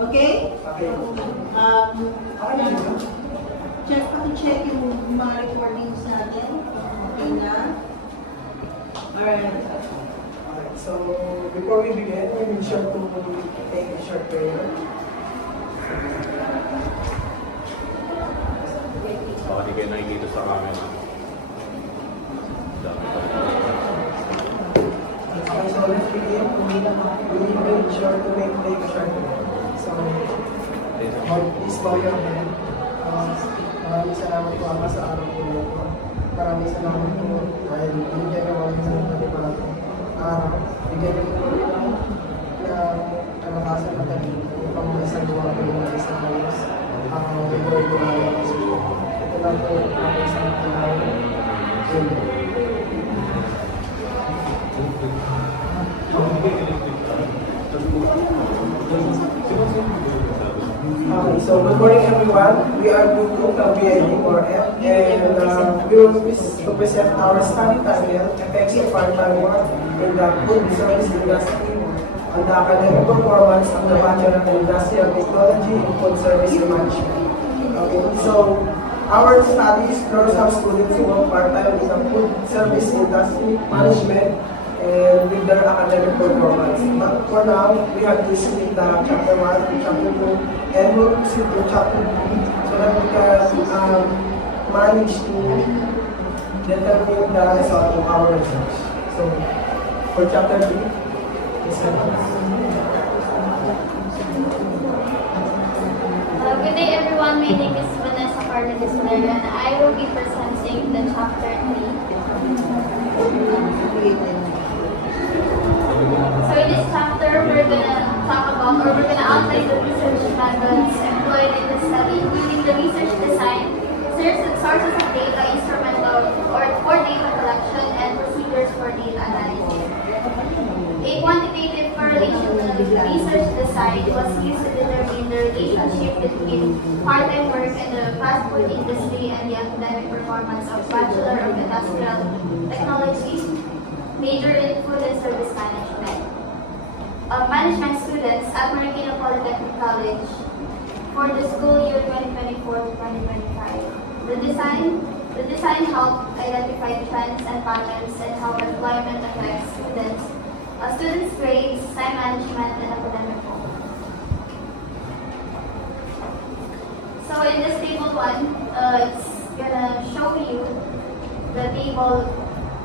Okay? Okay. Check yung mga recordings natin. Okay na? Alright. Alright, so before we begin, we make sure to take a short prayer. Baka di kayo nakikita sa camera. Okay, so let's begin. We need to make sure to take a short prayer. So, please bow your head. Maraming salamat po Ama sa araw po na ito. Maraming salamat po dahil binigyan ka kami sa panibagong araw. Bigyan ka po ng kalakasan at tanin upang masagawa ko yung isang ayos. Ang ito ay gumaya ko sa iyo. Ito lang po ang isang kailangan. Amen. Okay, so good morning everyone. We are Buto from BID or F, and we will present our study title, Effects of Part-Time Work in the Food Service Industry on the Academic Performance of the Bachelor of Industrial Technology in Food Service Management. Okay, so our studies, there are some students who work part-time in the food service industry management and with their academic performance. But for now, we have to split the chapter 1 and chapter 2, and we'll proceed to chapter 3 so that we can manage to determine the result of our research. So, for chapter 3, good day everyone, my name is Vanessa Carlos and I will be presenting the chapter 3. So in this chapter, we're gonna talk about, or we're gonna outline the research methods employed in the study, including the research design, sources of data, instrumental or for data collection, and procedures for data analysis. A quantitative correlation research design was used to determine the relationship between part-time work in the fast food industry and the academic performance of Bachelor of Industrial Technology, major in Food and Service Management. Management students at Marikina Polytechnic College for the school year 2024 to 2025. The design helped identify trends and patterns and how employment affects students' grades, time management, and academic focus. So in this table 1, it's gonna show you the table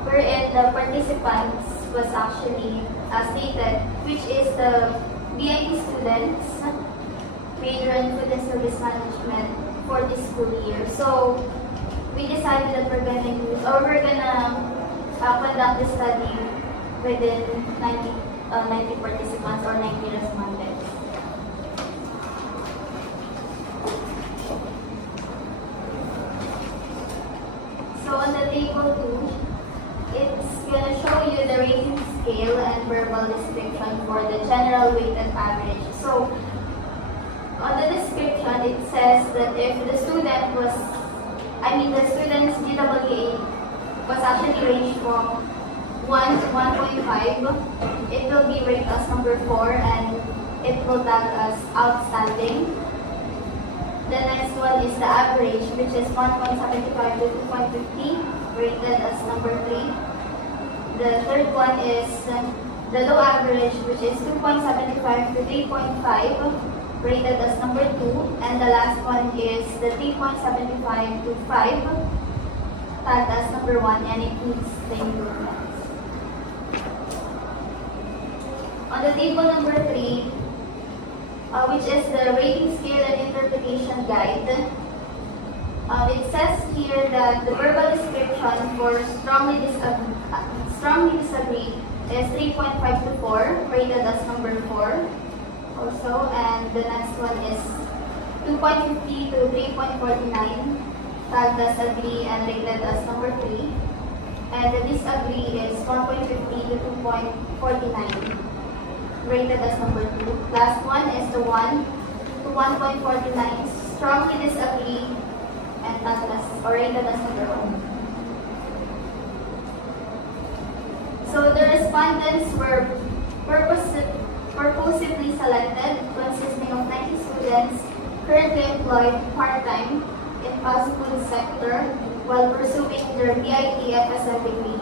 wherein the participants was actually stated, which is the BIT students major in Food and Service Management for this school year. So we decided that we're gonna conduct the study within 90 participants or 90 respondents. So on the table 2, it's gonna show you the rating scale and verbal description for the general weighted average. So on the description, it says that if the student's GWA was actually ranged from 1 to 1.5, it will be rated as number 4 and it will tag as outstanding. The next one is the average, which is 1.75 to 2.50, rated as number 3. The third one is the low average, which is 2.75 to 3.5, rated as number 2. And the last one is the 3.75 to 5, tagged as number 1, and it needs the improvements. On the table number 3, which is the rating scale and interpretation guide, it says here that the verbal description for strongly disagree is 3.5 to 4, rated as number 4 also, and the next one is 2.50 to 3.49, tagged as agree and rated as number 3, and the disagree is 1.50 to 2.49. Rated as number 2. Last one is the 1 to 1.49, strongly disagree, and tagged as or rated as number 1. So the respondents students were purposefully selected, consisting of 90 students currently employed part-time in fast food sector while pursuing their BIT FSM degree.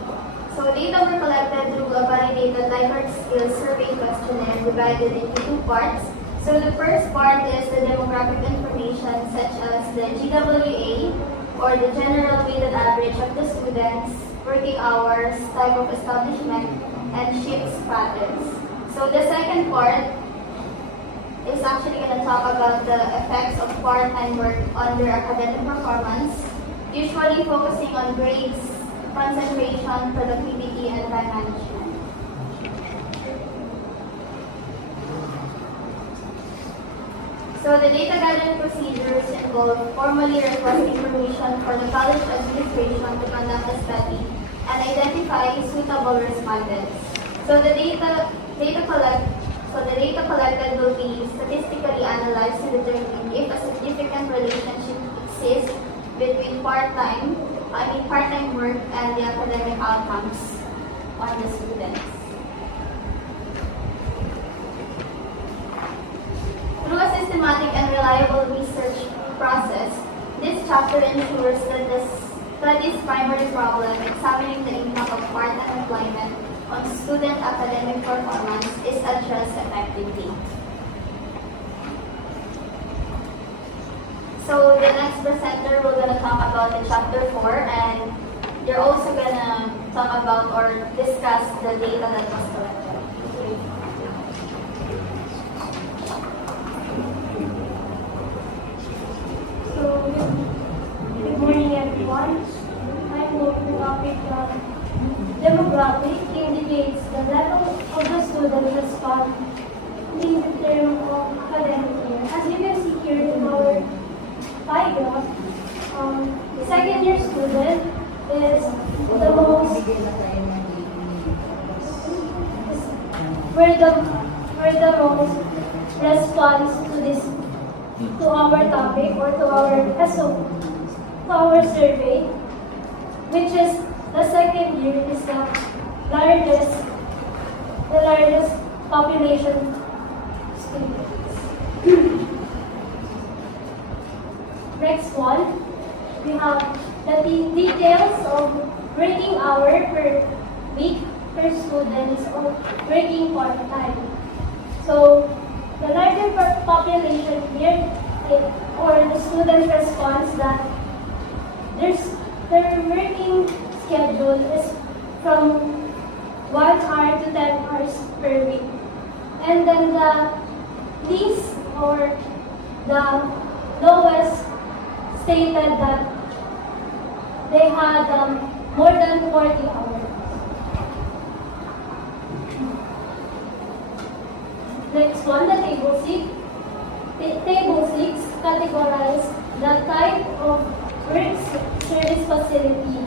So data were collected through a validated Likert skills survey questionnaire divided into two parts. So the first part is the demographic information such as the GWA or the general weighted average of the students, working hours, type of establishment, and shifts patterns. So the second part is actually going to talk about the effects of part-time work on their academic performance, usually focusing on grades, concentration, productivity, and time management. So the data gathering procedures involve formally requesting permission for the college administration to conduct a study and identify suitable respondents. So the data collected will be statistically analyzed to determine if a significant relationship exists between part-time work and the academic outcomes on the students. Through a systematic and reliable research process, this chapter ensures that the study's primary problem, examining the impact of part-time employment on student academic performance, is addressed effectively. So the next presenter, we're going to talk about the chapter 4, and they're also going to talk about or discuss the data that was collected. So, good morning everyone. I'm going to topic demographic indicates the level of the student response in the term of academic year. As you can see here in our pie graph, second year student is the most most response to our topic or to our survey, which is the second year is the largest population students. Next one, we have the details of working hour per week per students or working part-time. So the larger population here, or the students' response that their working schedule is from 1 hour to 10 hours per week. And then the least or the lowest stated that they had more than 40 hours. Next one, the table 6. Table 6 categorizes the type of work service facility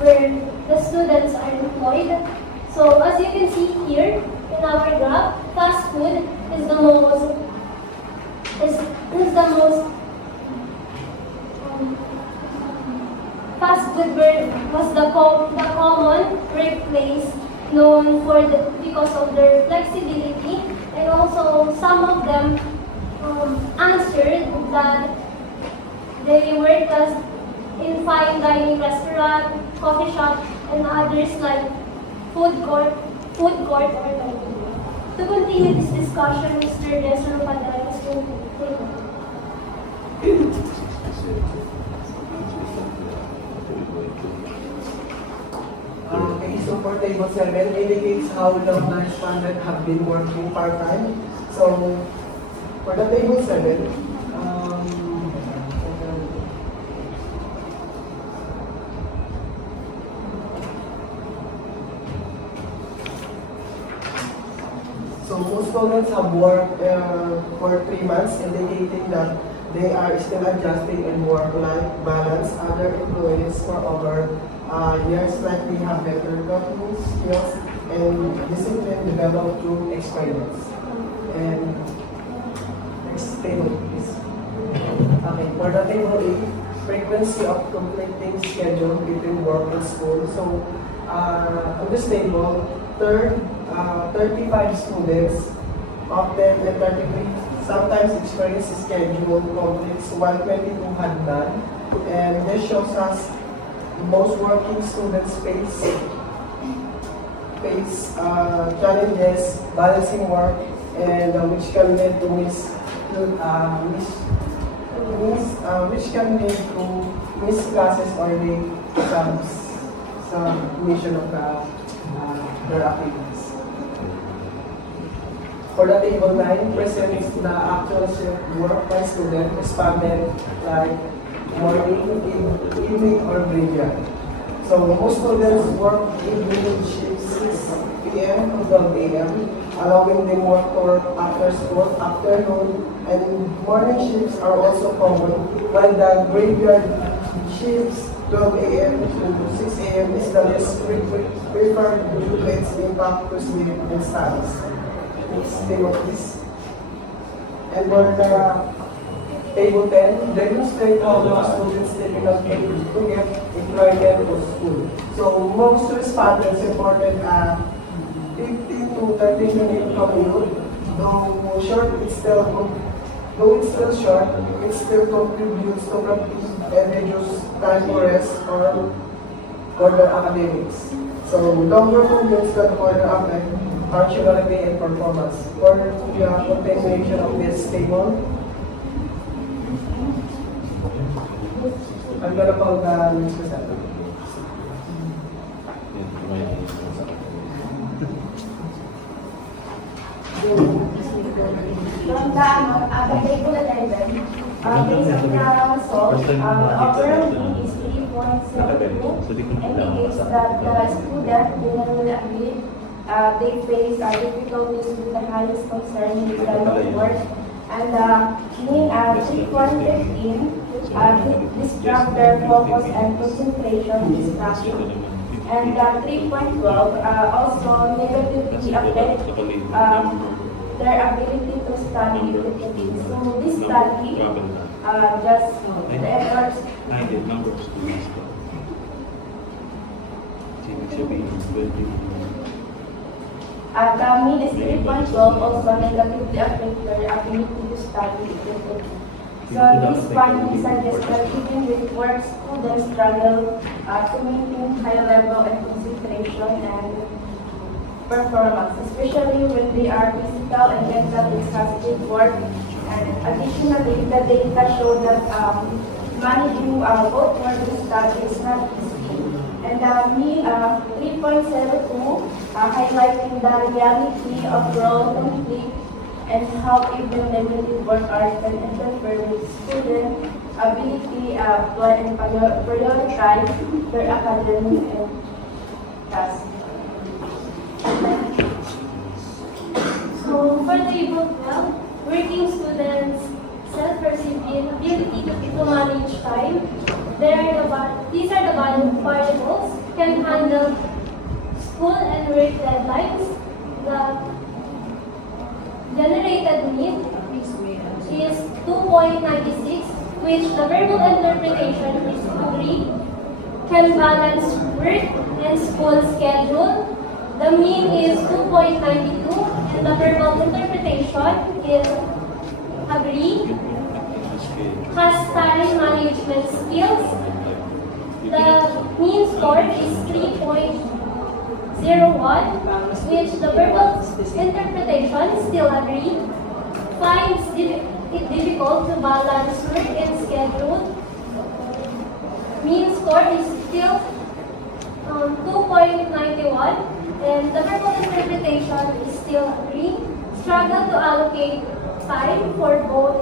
where the students are employed. So as you can see here in our graph, fast food is the most fast food was the common workplace known because of their flexibility, and also some of them answered that they work as in fine dining restaurant, coffee shop, and others like food court or dining. To continue this discussion, Mr. Desro Padilla is going to take over. Okay, so for table 7 indicates how long the respondent have been working part-time. So for the table 7, so most students have worked for 3 months, indicating that they are still adjusting in work-life balance. Other employees, moreover, years likely have better coping skills and discipline developed through experience. And next table, please. Okay, for the table 8, frequency of conflicting schedule between work and school. So on this table, third 35 students, of them and 33 sometimes experience schedule completes 122 had done. And this shows us most working students face challenges, balancing work, and which can lead to miss classes or late submission of their activities. For the table 9, presents the actual shift work by student responded like morning, evening, or graveyard. So most students work evening shifts 6 p.m. to 12 a.m., allowing them work for after school, afternoon, and morning shifts are also common, while the graveyard shifts 12 a.m. to 6 a.m. is the least preferred due to its impact to sleep and studies. Next table, please. And for the table 10, demonstrate how the students difficult to get employment or school. So most respondents reported a 15 to 30 minute commute. Though it's still short, it still contributes to fatigue and reduce time for rest or for their academics. So longer commutes can further affect functionality and performance. For the continuation of this table, I'm gonna call the next presenter. From the table 11, basic result, overall mean is 3.72, indicates that the student generally agree they face difficulties with the highest concern with the long work, and mean 3.15 distract their focus and concentration is lacking. And 3.12 also negatively affect their ability to study effectively. So this study just the efforts. Number of students. The mean is 3.12 also negatively affect their ability to study effectively. So this finding suggests that even with work, students struggle to maintain high level of concentration and performance, especially when they are physical and mental exhaustive work. And additionally, the data show that managing both work and study is not easy. And me 3.72 highlighting the reality of role conflict and how even negative work hours can interfere with student ability to and prioritize their academic and tasks. So for table 12, working students' self-perceived ability to manage time. These are the variables can handle school and work deadlines. The generated need is 2.96, which the verbal interpretation is agree, can balance work and school schedule. The mean is 2.92 and the verbal interpretation is agree, has time management skills. The mean score is 3.01, which the verbal interpretation still agree, finds it difficult to balance work and schedule. Mean score is still 2.91, and the verbal interpretation is still agree, struggle to allocate time for both.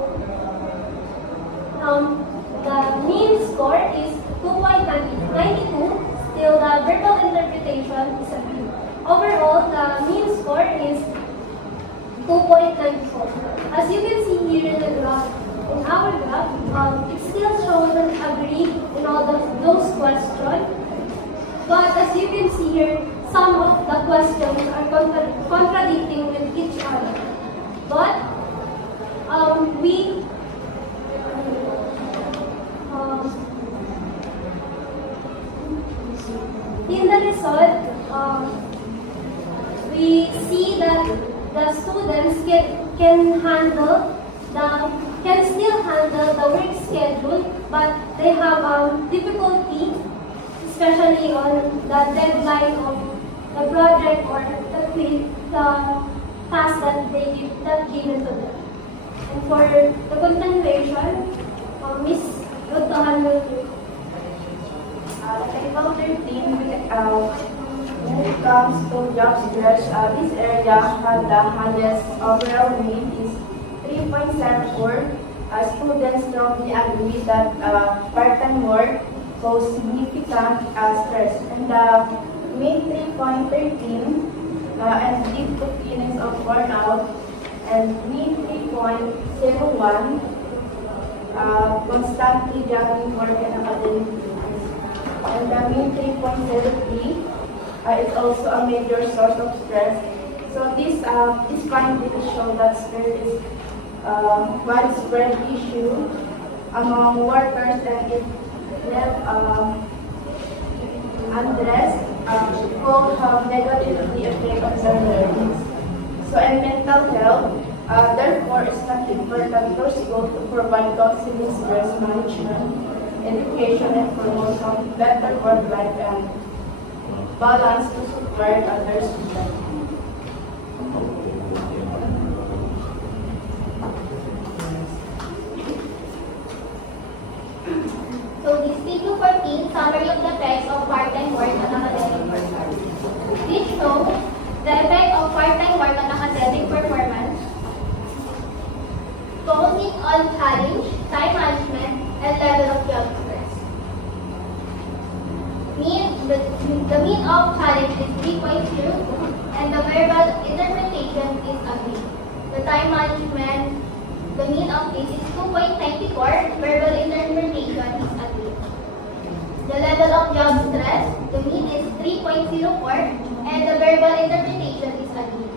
The mean score is 2.92, still the verbal interpretation is agree. Overall, the mean score is 2.94. As you can see here in the graph, in our graph, it still shows an agree in all those questions. But as you can see here, some of the questions are contradicting with each other. But in the result, we we see that the students can still handle the work schedule, but they have difficulty, especially on the deadline of the project or the task that given to them. And for the continuation, Miss Rutohan will do. Like about 13, when it comes to job stress, this area had the highest overall rate is 3.74. Students strongly agree that part-time work causes significant stress. And the main 3.13 and lead to feelings of burnout. And main 3.01 constantly juggling work and academic duties. And the main 3.73 is also a major source of stress. So this findings show that stress is widespread issue among workers, and if left unaddressed, could have negatively affect on their learnings. So in mental health, therefore it's not important for school to provide counseling, stress management, education, and promotion better work-life and balance to support others. So this table 14, summary of the effects of part-time work on academic performance. This shows the effect of part-time work on academic performance, focusing on challenge, time management, and level of job stress. The mean of challenge is 3.02, and the verbal interpretation is agreed. The time management, the mean of this is 2.94, verbal interpretation is agreed. The level of job stress, the mean is 3.04, and the verbal interpretation is agreed.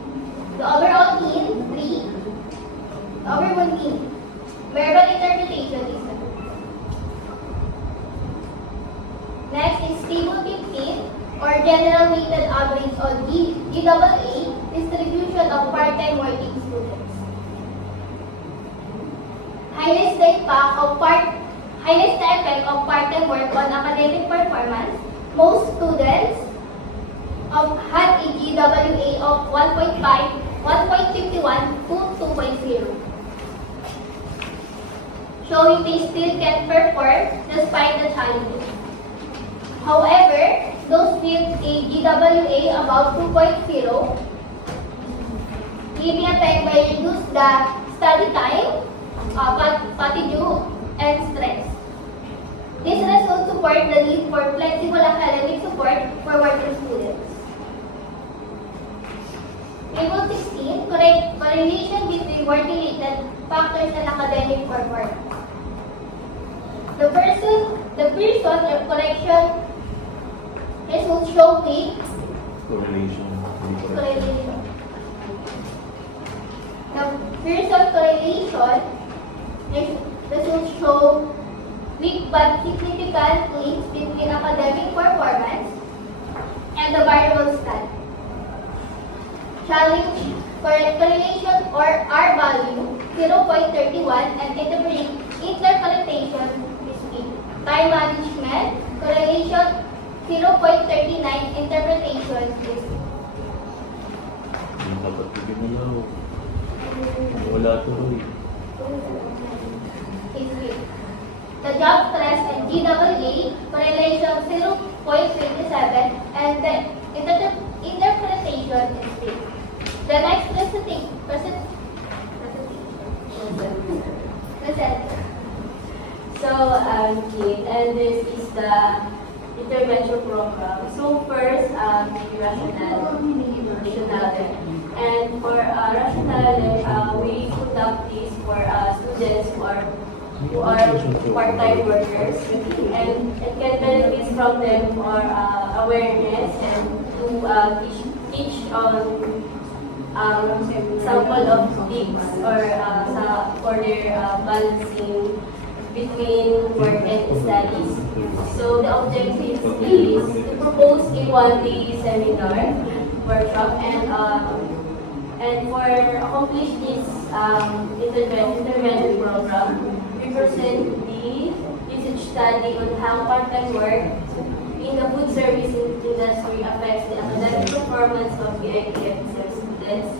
The overall mean, 3. The overall mean, verbal interpretation is agreed. Next is table 15, or general weighted average or GAA, distribution of part-time working students. Highlights the effect of part-time work on academic performance. Most students had a GAA of 1.51 to 2.0, showing they still can perform despite the challenges. However, those with a GAA above 2.0 may be affected by reduced the study time, fatigue, and stress. This results support the need for flexible academic support for working students. Table 16, correlation between work-related factors and academic performance. The person correction results show weak Correlation. correlation. The person correlation results show weak but significant links between academic performance and the variable study. Challenge correlation or R value 0.31 and interpretation is weak. Time management correlation 0.39, interpretation is Yung dapat bigyan mo lang. Wala tuloy. weak. The job stress and GAA correlation 0.27 and the interpretation is weak. The next present. So, Kate, and this is the intervention program. So first, rationale. And for rationale, we conduct this for students who are part-time workers, and it can benefit from them for awareness and to teach sample of tips or for their balancing between work and studies. So the objective is to propose a one-day seminar workshop, and for accomplish this intervention program, we present the research study on how part-time work in the food service industry affects the academic performance of the IPFSM students.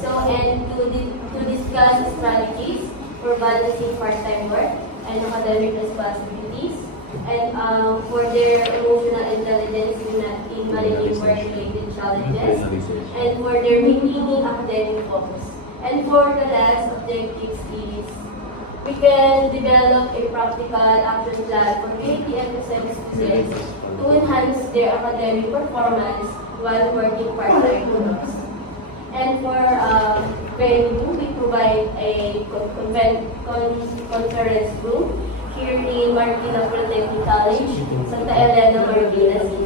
So, and to discuss strategies for balancing part-time work and academic responsibilities, and for their emotional intelligence in managing work-related challenges, and for their maintaining academic focus. And for the last objectives is we can develop a practical action plan for KTFSM students to enhance their academic performance while working part-time jobs. And for venue, we provide a conference room here in Marikina Polytechnic College, Santa Elena, Marikina City.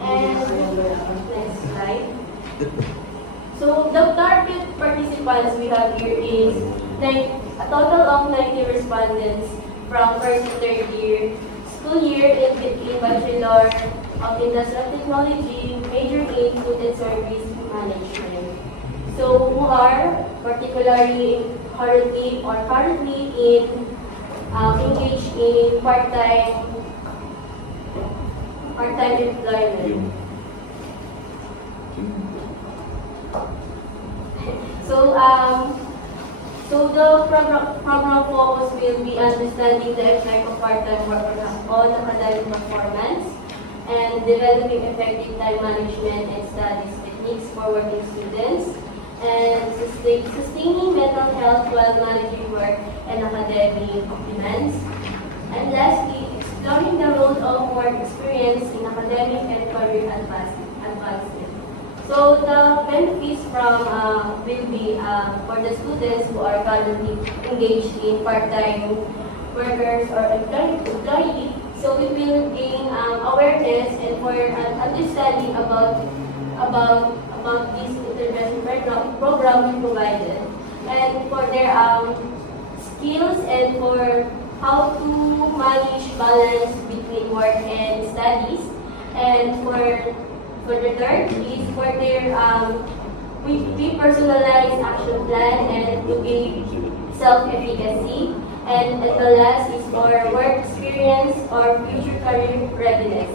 And next slide. So the target participants we have here is a total of 90 respondents from first to third year, school year in Bachelor of Industrial Technology, major in Food and Service Management. So who are particularly currently engaged in part-time employment. So the program focus will be understanding the effect of part-time work on academic performance and developing effective time management and studies techniques for working students, and sustaining mental health while managing work and academic demands. And lastly, exploring the role of work experience in academic and career advancement. So the benefits from will be for the students who are currently engaged in part-time workers or employee. So we will gain awareness and for understanding about this intervention program we provided, and for their skills and for how to manage balance between work and studies, and for the third is for their we personalize action plan and to gain self-efficacy, and the last is for work experience or future career readiness.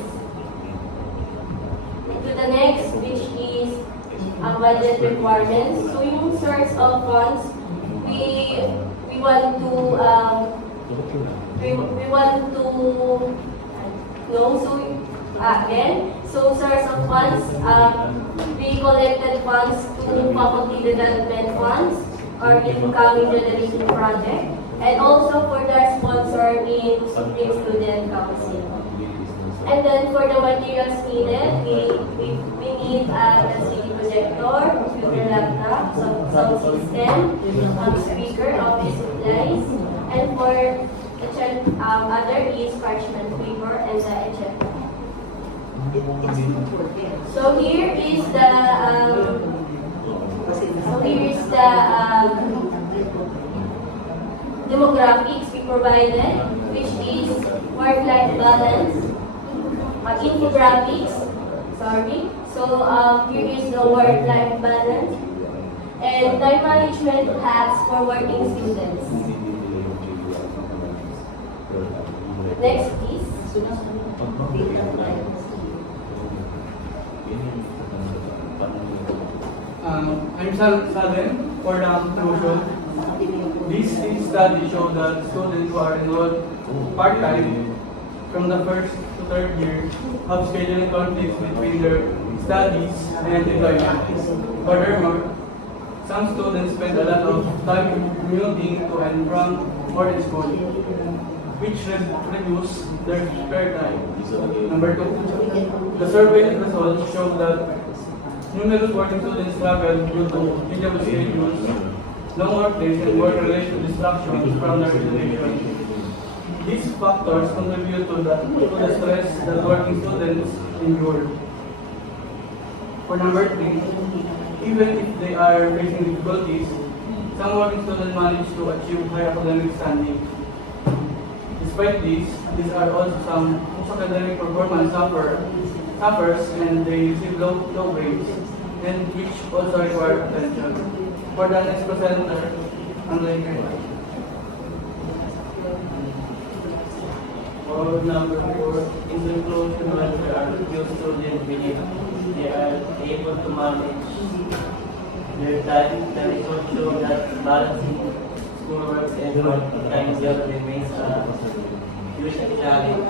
To the next, which is budget requirements. So yung source of funds, we want to know. So again, so source of funds, we collected funds to faculty development funds or incoming generation project, and also for the sponsor in Supreme Student Council. And then for the materials needed, we need a CD projector, computer laptop, sound system, speaker, office supplies, and for other is parchment paper and the etc. So here is the demographics we provided, which is work-life balance, infographics. So here is the work-life balance and time management hacks for working students. Next, please. I'm Salen for the conclusion. This study shows that students who are enrolled part-time from the first to third year have scheduling conflicts between their studies and employment. Furthermore, some students spend a lot of time commuting to and from boarding school, which reduce their spare time. Number 2, the survey results show that numerous working students struggle due to busy schedules, long work days, and work-related distractions from their education. These factors contribute to the stress that working students endure. For number 3, even if they are facing difficulties, some working students manage to achieve high academic standing. Despite this, these are also some whose academic performance suffer suffers and they receive low grades, and which also require attention. For the next presenter, unlike Or number 4, in conclusion, when there are few students believe they are able to manage their time, the results show that balancing schoolwork and part-time job remains a huge challenge.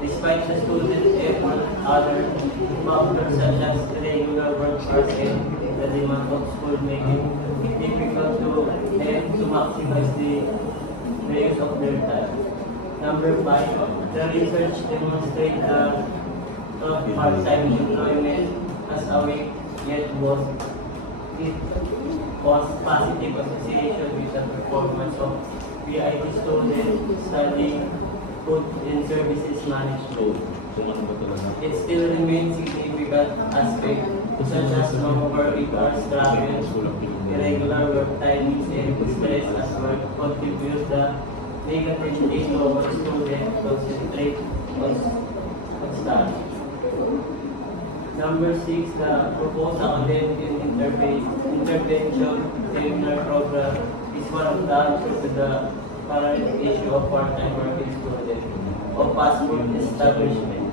Despite the students' effort, other factors such as irregular work hours and the demand of school make it difficult to them to maximize the use of their time. Number 5, the research demonstrates that part-time employment as a way yet it was positive association with the performance of PIT students studying food and services management. It still remains significant aspect such as no work hours, travel, irregular work timings, and stress at work contribute the negatively towards students concentrate on study. Number 6, the proposed academic intervention seminar program is one of the answers to the current issue of part-time working students of passport establishment.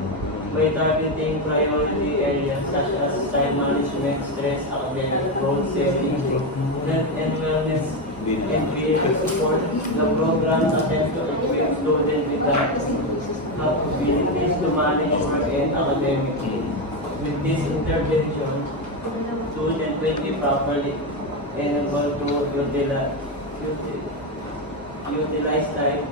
By targeting priority areas such as time management, stress, academic growth, safety, health and wellness, and creative support, the program attempts to equip students with the capabilities to manage work and academic needs. With this intervention, students will be properly enabled to utilize time,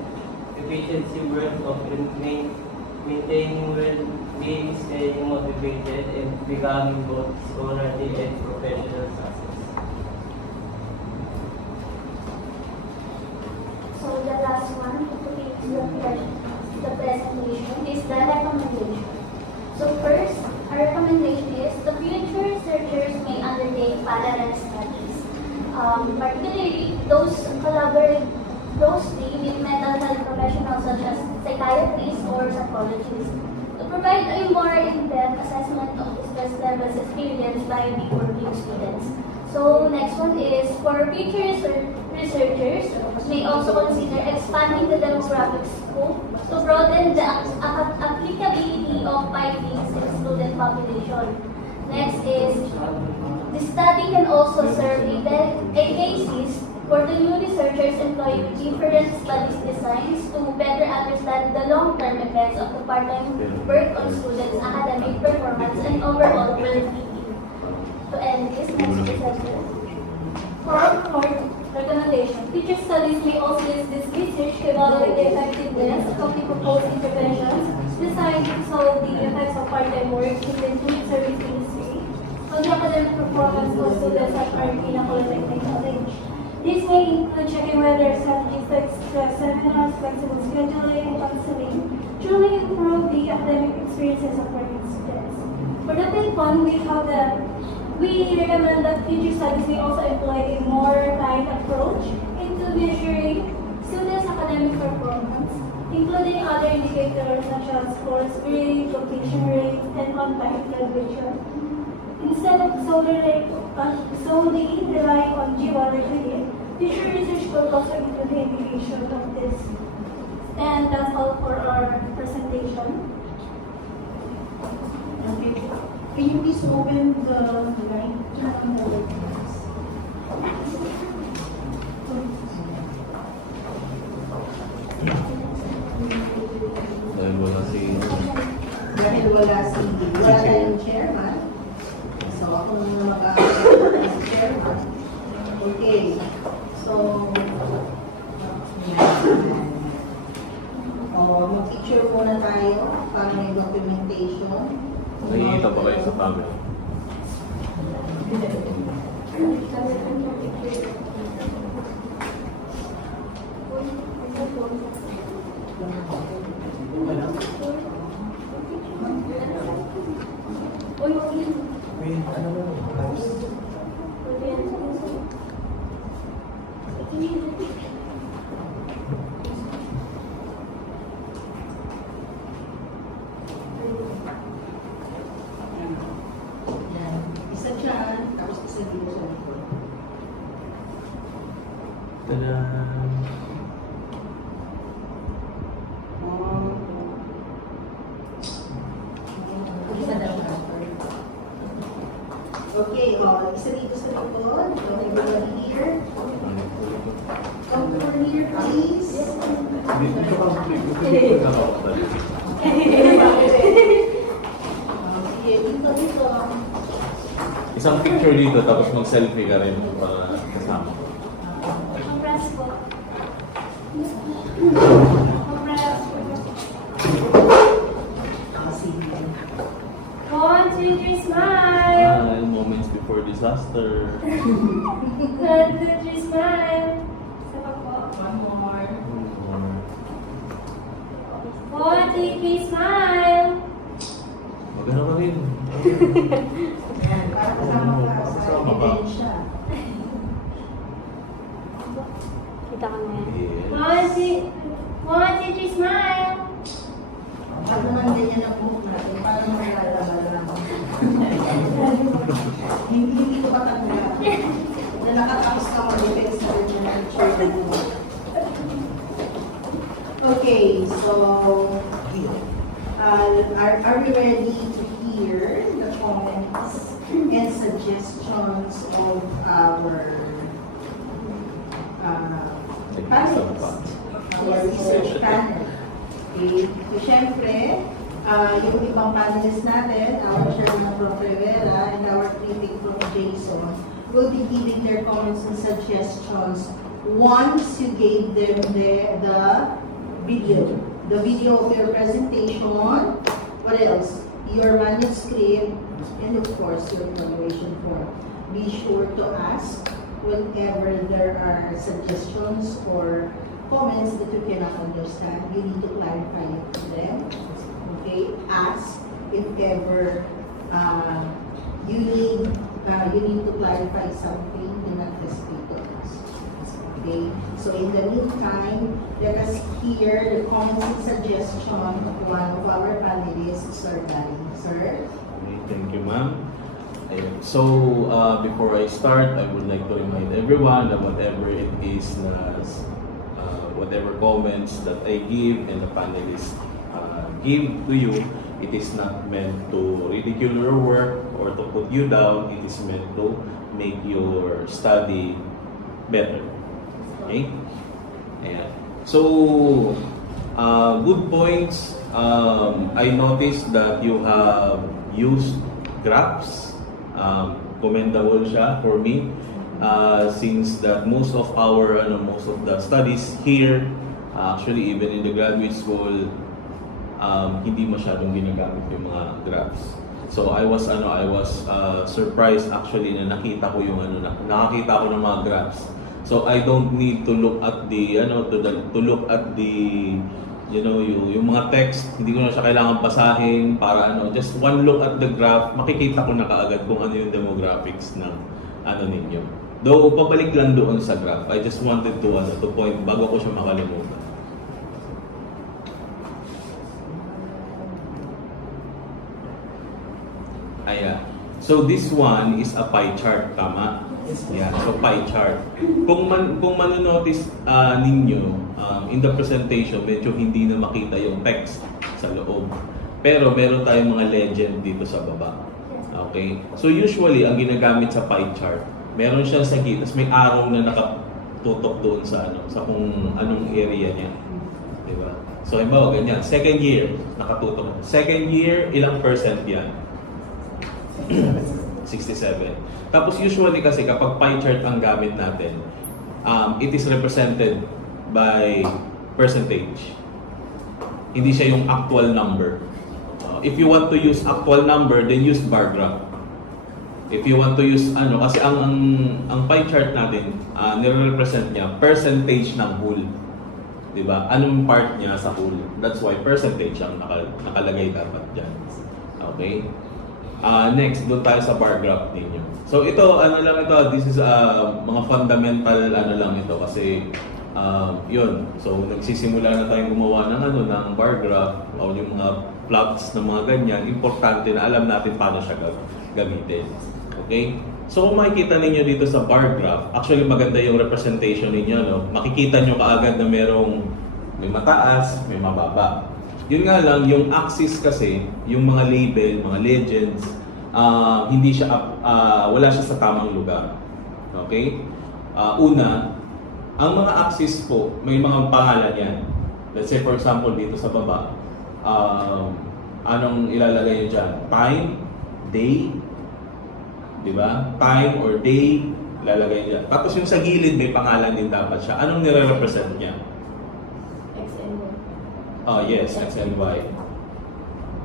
efficiency work of maintaining well-being, staying motivated, and becoming both scholarly and professional success. So the last one to finish the presentation is the recommendation. So first, our recommendation is the future researchers may undertake parallel studies, particularly those collaborate closely with mental health professionals such as psychiatrists or psychologists to provide a more in-depth assessment of the stress levels experienced by the working students. So next one is for future researchers may also consider expanding the demographic scope to broaden the applicability of findings in student population. Next is the study can also serve a basis for the new researchers employed with different studies designs to better understand the long-term effects of the part-time work on students' academic performance and overall well-being. To end this, next presenter. For our fourth recommendation, future studies may also use this research to evaluate the effectiveness of the proposed interventions designed to solve the effects of part-time work in the food service industry on the academic performance of students at RP na Polytechnic College. This may include checking whether strategies like stress seminars, flexible scheduling, and counseling truly improve the academic experiences of working students. For the fifth one, we recommend that future studies may also employ a more refined approach into measuring students' academic performance, including other indicators such as course grade, completion rates, and on-time graduation. Instead of solely relying on GWAT grade, future research will also include the implication of this. And that's all for our presentation. Okay. Can you please open the line? Turn on the webcast. Dahil wala tayong chairman. So ako muna mag-aaral si chairman. Okay. So, mag-teacher muna tayo para may documentation. Nakikita pa kayo sa camera. Tada! Okay, isa dito sa likod. Everybody here. Come over here, please. Sige, dito. Isang picture dito, tapos mag-selfie ka rin para kasama. Compress po. Compress. 1, 2, 3, smile. Smile, moments before disaster. 1, 2, 3, smile. Isa pa po. One more. 1, 2, 3, smile. Magano ka rin. Yan, para kasama ka sa Kasama ka. ebidensya. Kita ka na yan. Yes. 1, 2, 3, smile. Pag naman ganyan ang buhok natin, paano maglalaban lang? Hindi ko patanggap. Na nakatapos ka mag-defense na rin yung picture mo. Okay, so are we ready to hear the comments and suggestions of our panelists, our research panel? Okay, so syempre, yung ibang panelists natin, our Chairman Prof. Rivera and our critic Prof. Jason, will be giving their comments and suggestions once you gave them the video of your presentation, what else? Your manuscript, and of course, your evaluation form. Be sure to ask whenever there are suggestions or comments that you cannot understand. You need to clarify it to them. Okay? Ask if ever you need to clarify something, do not hesitate to ask. Okay? So in the meantime, let us hear the comments and suggestions of one of our panelists, Sir Gary. Sir? Okay, thank you, ma'am. So, before I start, I would like to remind everyone that whatever it is whatever comments that I give and the panelists give to you, it is not meant to ridicule your work or to put you down. It is meant to make your study better. Okay? Ayan. So, good points. I noticed that you have used graphs. Commendable siya for me. Since that most of the studies here, actually even in the graduate school, hindi masyadong ginagamit yung mga graphs. So I was surprised actually na nakita ko nakakita ko ng mga graphs. So I don't need to look at yung mga text, hindi ko na siya kailangan basahin para just one look at the graph, makikita ko na kaagad kung ano yung demographics ng ninyo. Though pabalik lang doon sa graph, I just wanted to point bago ko siya makalimutan. Ayan. So this one is a pie chart, tama? Yeah, so pie chart. Kung manonotice ninyo, in the presentation, medyo hindi na makita yung text sa loob. Pero meron tayong mga legend dito sa baba. Okay? So usually, ang ginagamit sa pie chart, meron siyang sakit, tapos may araw na nakatutok doon sa kung anong area niya. Diba? So halimbawa, ganyan. Second year, nakatutok. Second year, ilang percent yan? 67. Tapos usually kasi kapag pie chart ang gamit natin, it is represented by percentage. Hindi siya yung actual number. If you want to use actual number, then use bar graph. If you want to use kasi ang pie chart natin, nire-represent niya percentage ng whole. 'Di ba? Anong part niya sa whole? That's why percentage ang nakalagay dapat diyan. Okay? Next, doon tayo sa bar graph ninyo. So ito, this is mga fundamental lang ito kasi yun. So nagsisimula na tayong gumawa ng bar graph o yung mga plots ng mga ganyan. Importante na alam natin paano siya gamitin. Okay? So kung makikita ninyo dito sa bar graph, actually maganda yung representation ninyo, no? Makikita nyo kaagad na may mataas, may mababa. Yun nga lang, yung axis kasi, yung mga label, mga legends, hindi siya wala siya sa tamang lugar. Okay? Una, ang mga axis po, may mga pangalan yan. Let's say for example dito sa baba, anong ilalagay nyo dyan? Time, day, di ba? Time or day, ilalagay dyan. Tapos yung sa gilid, may pangalan din dapat siya. Anong nire-represent niya? X and Y. Yes, X and Y.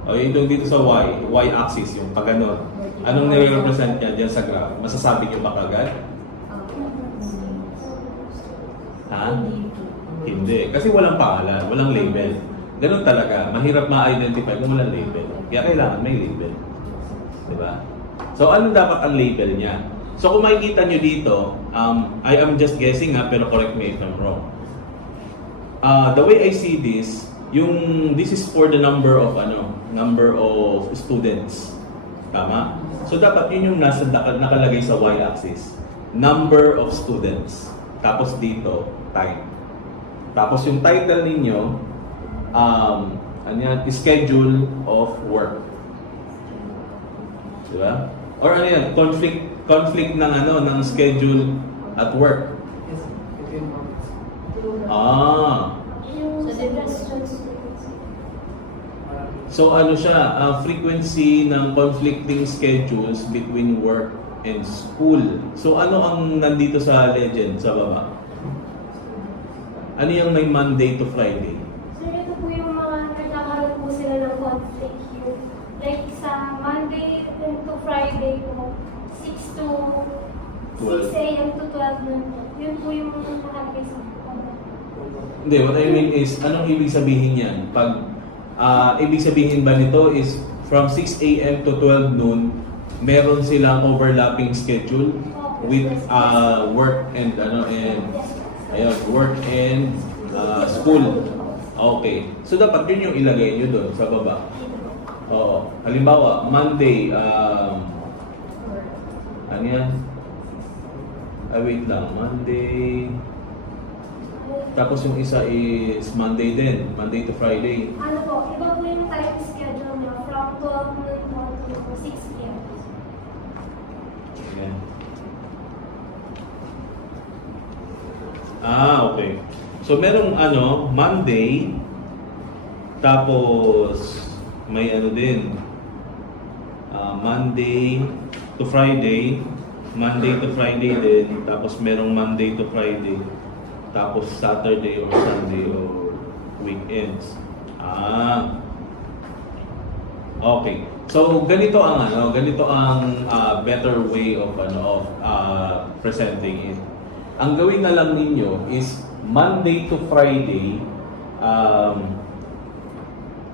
Yung dito sa Y axis, yung pag ganon. Anong nire-represent niya dyan sa graph? Masasabi niyo ba kagad? Ha? Hindi. Kasi walang pangalan, walang label. Ganun talaga. Mahirap ma-identify kung walang label. Kaya kailangan may label. Diba? So, ano dapat ang label niya? So, kung makikita nyo dito, I am just guessing pero correct me if I'm wrong. The way I see this, this is for the number of students. Tama? So, dapat yun yung nakalagay sa y-axis. Number of students. Tapos dito, time. Tapos yung title ninyo, schedule of work. Diba? Or ano yan, conflict ng schedule at work. Yes, between topics. Yung suggestions. So ano siya, frequency ng conflicting schedules between work and school. So ano ang nandito sa legend sa baba? Ano yung may Monday to Friday? Sir, ito po yung mga nagkakaroon po sila ng conflict yung like sa Monday to Friday po, 6 a.m. to 12 noon po. Yun po yung nakalagay sa Hindi, what I mean is, anong ibig sabihin yan? Pag, ibig sabihin ba nito is from 6 a.m. to 12 noon, meron silang overlapping schedule with work and work and school. Okay. So dapat yun yung ilagay nyo doon sa baba. Oo. Halimbawa, Monday, ano yan? Wait lang. Monday. Tapos yung isa is Monday din. Monday to Friday. ano po, iba po yung time schedule niya from 12 noon po to 6 p.m. Ayan. Okay. So merong Monday, tapos may din, Monday to Friday, Monday to Friday din, tapos merong Monday to Friday, tapos Saturday or Sunday or weekends. Okay. So ganito ang better way of presenting it. Ang gawin na lang ninyo is Monday to Friday,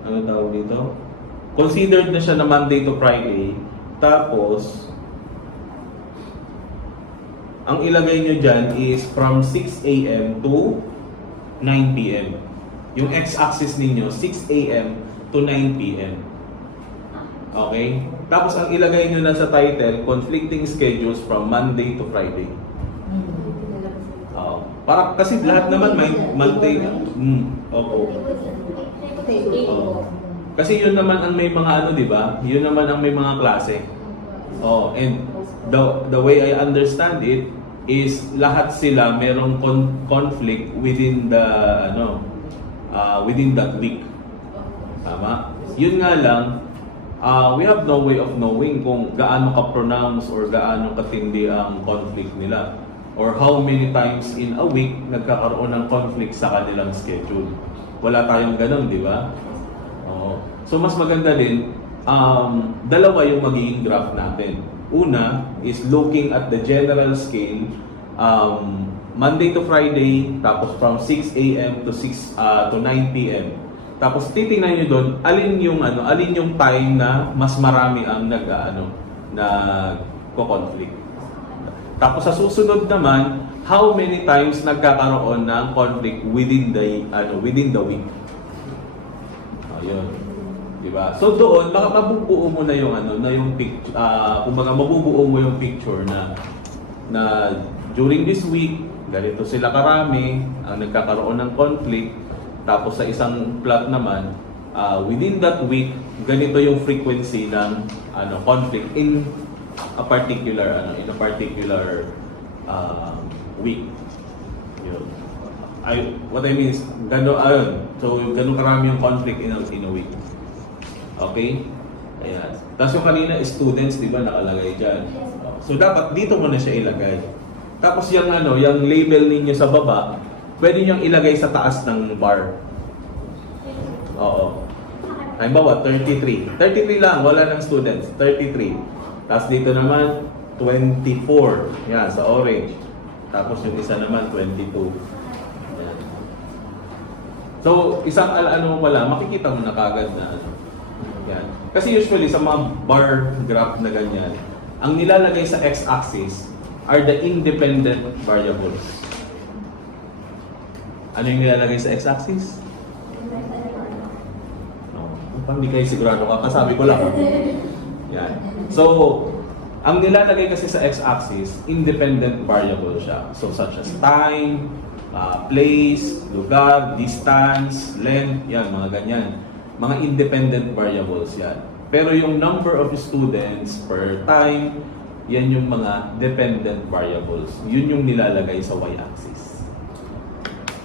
ano tawag dito? Considered na siya na Monday to Friday. Tapos, ang ilagay nyo dyan is from 6 a.m. to 9 p.m. Yung x-axis ninyo, 6 a.m. to 9 p.m. Okay? Tapos, ang ilagay nyo na sa title, conflicting schedules from Monday to Friday. Para kasi lahat naman may Monday. Opo. Kasi yun naman ang may mga di ba? Yun naman ang may mga klase. And the way I understand it is lahat sila merong conflict within the within that week. Tama? Yun nga lang, we have no way of knowing kung gaano ka-pronounce or gaano katindi ang conflict nila. Or how many times in a week nagkakaroon ng conflict sa kanilang schedule. Wala tayong ganun, di ba? So mas maganda din, dalawa yung magiging graph natin. Una is looking at the general scale, Monday to Friday, tapos from 6 a.m. to 9 p.m. Tapos titingnan nyo doon, alin yung time na mas marami ang nagko-conflict. Tapos sa susunod naman, how many times nagkakaroon ng conflict within the week. Ayun. Di Diba? So doon, mabubuo mo na yung ano, na yung picture, kumbaga mabubuo mo yung picture na during this week, ganito sila karami ang nagkakaroon ng conflict. Tapos sa isang plot naman, within that week, ganito yung frequency ng conflict in a particular week. Yun. What I mean is, so ganun karami yung conflict in a week. Okay? Ayan. Tapos yung kanina, students, di ba, nakalagay dyan. So dapat dito mo na siya ilagay. Tapos yung yung label ninyo sa baba, pwede niyong ilagay sa taas ng bar. Oo. Halimbawa, 33. 33 lang, wala ng students. 33. Tapos dito naman, 24. Yan, sa orange. Tapos yung isa naman, 22. Yan. So, isang wala, makikita mo na kagad na yan. Kasi usually sa mga bar graph na ganyan, ang nilalagay sa x-axis are the independent variables. Ano yung nilalagay sa x-axis? Hindi kayo sigurado ka, kasabi ko lang. Yan. So, ang nilalagay kasi sa x-axis, independent variable siya. So, such as time, place, lugar, distance, length, yan, mga ganyan. Mga independent variables yan. Pero yung number of students per time, yan yung mga dependent variables. Yun yung nilalagay sa y-axis.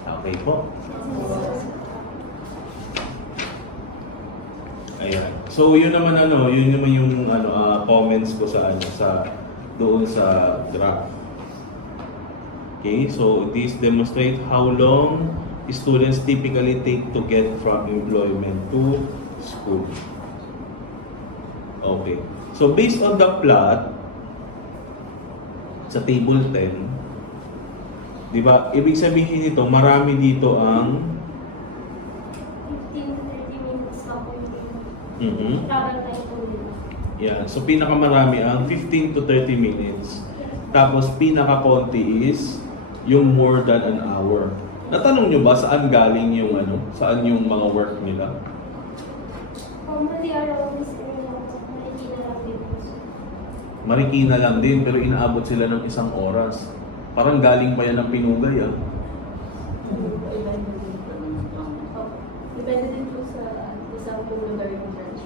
Okay po? Ayan. So yun naman yung comments ko sa doon sa graph. Okay, so this demonstrate how long students typically take to get from employment to school. Okay. So based on the plot sa table 10, di ba? Ibig sabihin nito, marami dito ang 15 to 30 minutes na po mhm. travel time po nila. Yeah, so pinakamarami ang 15 to 30 minutes. Tapos pinaka-konti is yung more than an hour. Natanong nyo ba saan galing yung saan yung mga work nila? Normally around this area, Marikina lang din po. Marikina lang din, pero inaabot sila ng isang oras. Parang galing pa yan ng Pinugay, ah. Depende din po sa isang lugar yung branch.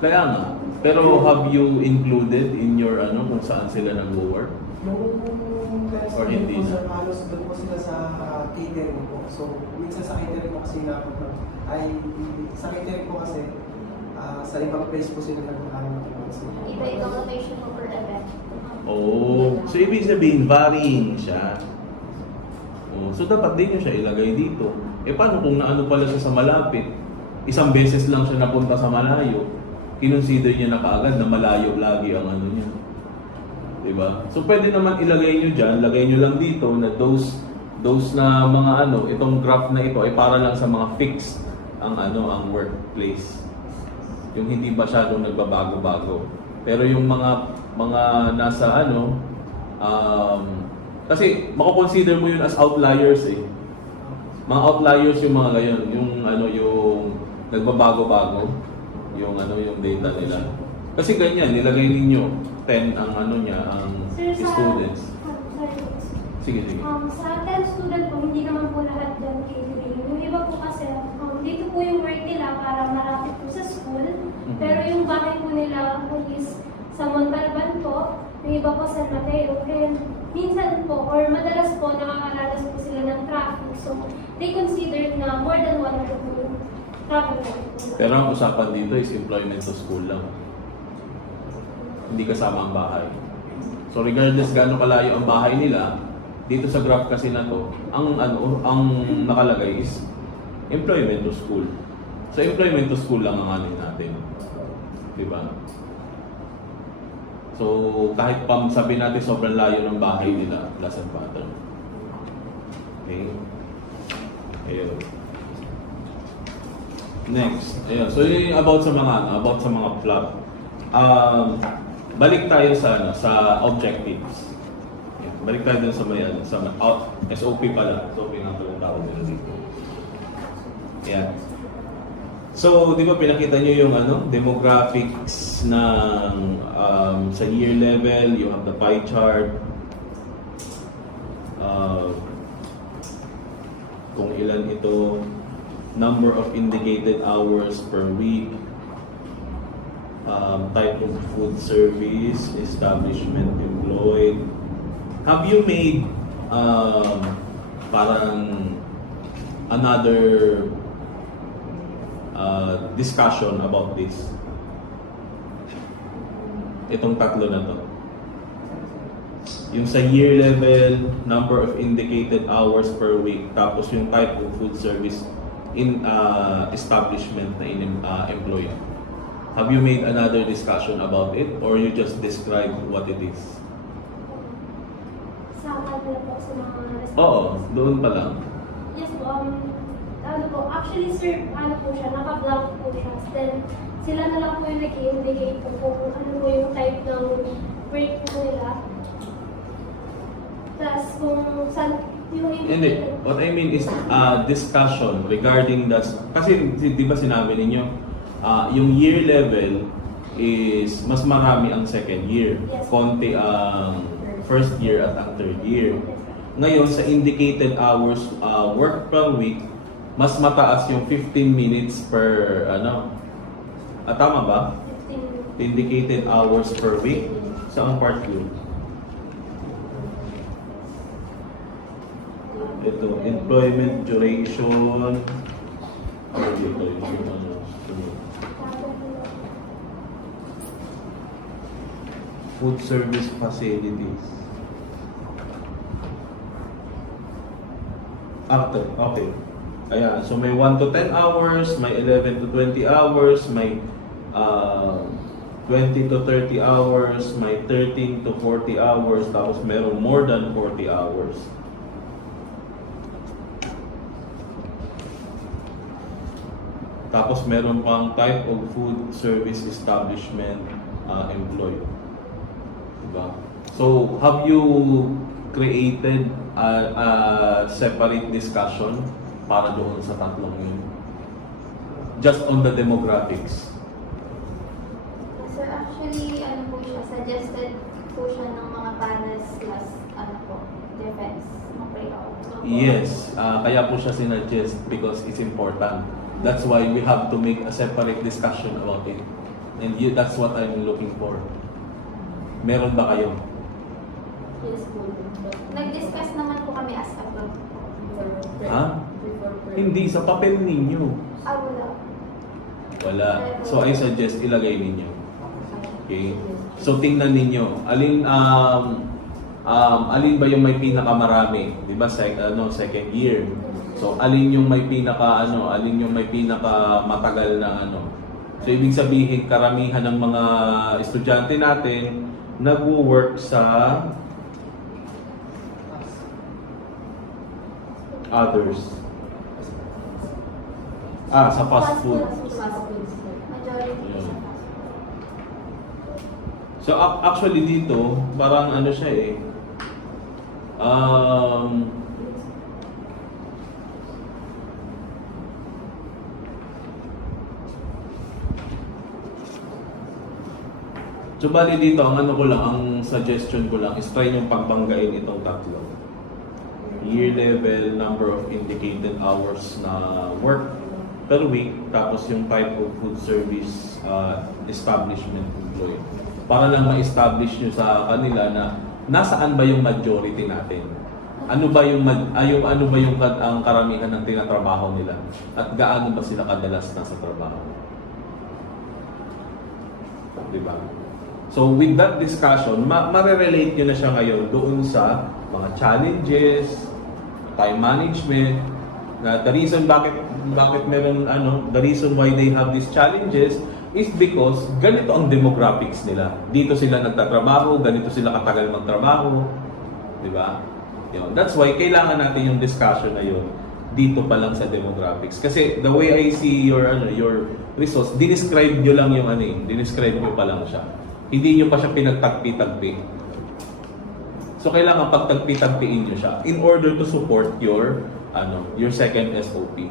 Kaya nga. Pero have you included in your kung saan sila nag-work? Yung class Or hindi po, na? sir, halos doon po sila sa catering po. So, minsan sa catering po kasi sa catering po kasi sa ibang place po sila nagkakaroon po. Iba-ibang location po per event. Oh, so ibig sabihin, varying siya. Oh, so dapat din nyo siya ilagay dito. Paano kung naano pala siya sa malapit? Isang beses lang siya napunta sa malayo. Kinonsider niya na kaagad na malayo lagi ang niya. Diba? So pwede naman ilagay nyo dyan, lagay nyo lang dito na those na mga itong graph na ito ay para lang sa mga fixed ang workplace. Yung hindi masyadong nagbabago-bago. Pero yung mga nasa kasi mako-consider mo yun as outliers eh. Mga outliers yung mga gayon, yung nagbabago-bago, yung data nila. Kasi ganyan, nilagay ninyo 10 ang ang Sir, students. Sige. Sa 10 student po, hindi naman po lahat dyan catering. Yung iba po kasi, dito po yung work nila para marapit po sa school. Pero yung bahay po nila is sa Montalban po, yung iba po sa Mateo. Kaya minsan po, or madalas po, nakakaranas po sila ng traffic. So, they consider na more than one of the travel time. Pero ang usapan dito is employment to school lang. Hindi kasama ang bahay. So regardless gaano kalayo ang bahay nila, dito sa graph kasi na to, ang nakalagay is employment to school. So employment to school lang ang natin. Diba? So kahit sabi natin sobrang layo ng bahay nila, doesn't matter. Okay? Ayun. Next. Ayun. So yung about sa mga plot. Balik tayo sa objectives. Balik tayo dun sa SOP pala. SOP nga pala tawag nila dito. Ayan. So, di ba pinakita nyo yung demographics ng sa year level, you have the pie chart, kung ilan ito, number of indicated hours per week, type of food service, establishment employed. Have you made parang another discussion about this? Itong tatlo na to. Yung sa year level, number of indicated hours per week, tapos yung type of food service in establishment na employee. Have you made another discussion about it or you just describe what it is? Sa kanila po sa mga Oo, doon pa lang. Yes po, ano po, actually sir, ano po siya, naka-blank po siya. Then, sila na lang po yung nag-indicate po kung ano po yung type ng break po nila. Tapos kung saan yung Hindi. What I mean is discussion regarding that. Kasi di ba sinabi ninyo, yung year level is mas marami ang second year. Yes. Konti ang first year at ang third year. Ngayon, sa indicated hours work per week, mas mataas yung 15 minutes per tama ba? 15 Indicated hours per week. Saan part yun? Ito, employment duration. Food service facilities. Okay. Ayan, so may 1 to 10 hours, may 11 to 20 hours, may 20 to 30 hours, may 13 to 40 hours, tapos meron more than 40 hours. Tapos meron pang type of food service establishment employed. Diba? So, have you created a separate discussion para doon sa tatlong yun? Just on the demographics. Sir, actually, ano po siya, suggested po siya ng mga panels plus, defense, breakout. Yes, kaya po siya sinuggest because it's important. That's why we have to make a separate discussion about it. And that's what I'm looking for. Meron ba kayo? Yes po. Nag-discuss naman po kami as a group. Ha? Hindi, sa papel ninyo. Wala. Wala. So I suggest ilagay ninyo. Okay? So tingnan ninyo, alin ba yung may pinakamarami, 'di ba? Second year. So alin yung may alin yung may pinaka matagal na So ibig sabihin karamihan ng mga estudyante natin nagwo-work sa others. Sa fast food. Majority Yeah. sa So actually dito, parang siya so bali dito, ang suggestion ko lang is try nyo pagbanggain itong tatlo. Year level, number of indicated hours na work per week, tapos yung type of food service establishment employee. Para lang ma-establish nyo sa kanila na nasaan ba yung majority natin? Ano ba yung ang karamihan ng tinatrabaho nila? At gaano ba sila kadalas nasa trabaho? Diba? So with that discussion, ma-relate nyo na siya ngayon doon sa mga challenges, time management, na the reason bakit meron the reason why they have these challenges is because ganito ang demographics nila. Dito sila nagtatrabaho, ganito sila katagal magtrabaho, di ba? That's why kailangan natin yung discussion na yun dito pa lang sa demographics. Kasi the way I see your results, dinescribe nyo lang yung dinescribe nyo pa lang siya. Hindi nyo pa siya pinagtagpi-tagpi. So kailangan pagtagpi-tagpiin nyo siya in order to support your second SOP.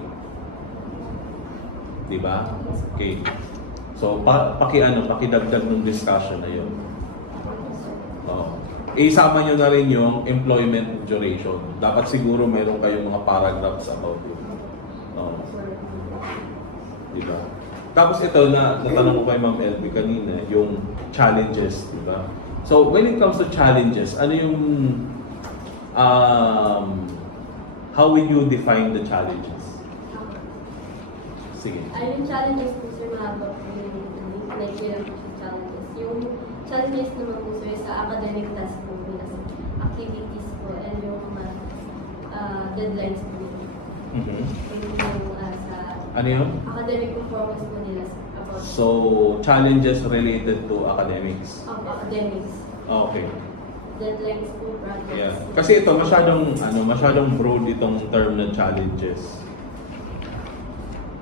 Di ba? Okay. So, pakidagdag ng discussion na yun. Oh. Isama nyo na rin yung employment duration. Dapat siguro meron kayong mga paragraphs about it. Oh. Di ba? Tapos ito, natanong ko kay Ma'am Elby kanina, yung challenges, di ba? So, when it comes to challenges, ano yung, how will you define the challenges? Sige. Yung challenges po sir, mahaba po yung like yung challenges. Yung challenges naman po sir sa academic task po nila, sa activities po, and yung deadlines po nila. Yung sa Ano yun? academic performance po nila about So, challenges related to academics. academics. Okay. Deadlines po, projects. Yeah. Kasi ito masyadong broad itong term na challenges.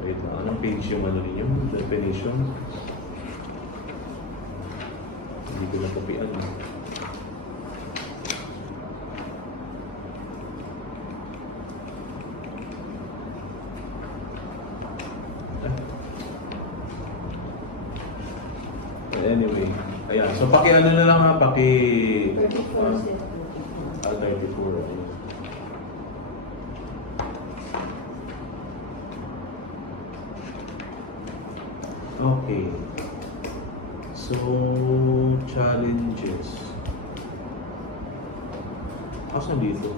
Wait, anong page yung ninyo? Definition? Hindi ko nakopian. Anyway, ayan. So, paki-ano na lang ha, 34 set. 34. Okay. Okay. So, challenges. Asan dito?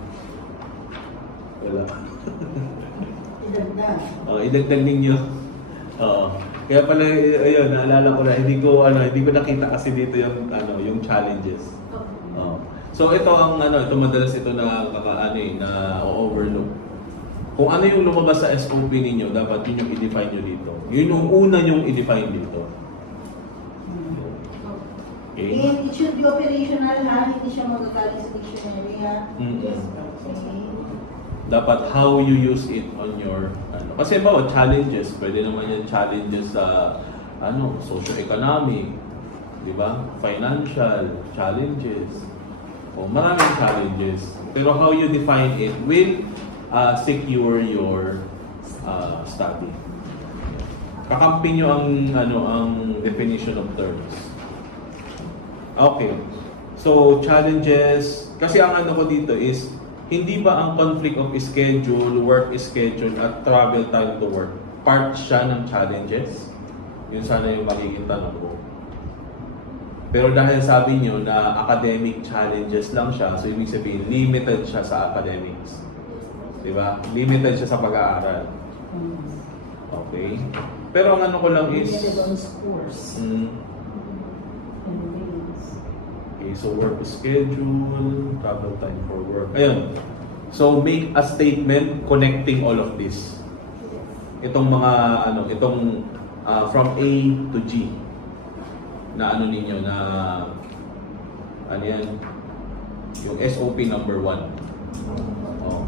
Wala. Idagdag. Idagdag ninyo. Kaya pala, ayun, naalala ko na, hindi ko nakita kasi dito yung, yung challenges. So, ito ang, ito madalas ito na na overlook. Kung ano yung lumabas sa SOP ninyo, dapat yun yung i-define nyo dito. Yun yung una yung i-define dito. Okay? And it should be operational ha, hindi siya magagaling sa dictionary ha. Mm-mm. Okay. Dapat how you use it on your kasi challenges, pwede naman yan challenges sa socio-economic, di ba? Financial challenges. O maraming challenges. Pero how you define it will secure your study. Kakampi nyo ang definition of terms. Okay. So challenges, kasi ang ko dito is hindi ba ang conflict of schedule, work schedule, at travel time to work, part siya ng challenges? Yun sana yung magiging tanong ko. Pero dahil sabi nyo na academic challenges lang siya, so ibig sabihin, limited siya sa academics. Diba? Limited siya sa pag-aaral. Okay? Pero ang ko lang is... Limited on scores. Okay, so work schedule, travel time for work. Ayun. So make a statement connecting all of this. Itong mga from A to G na ninyo na yan, yung SOP number 1. Oh.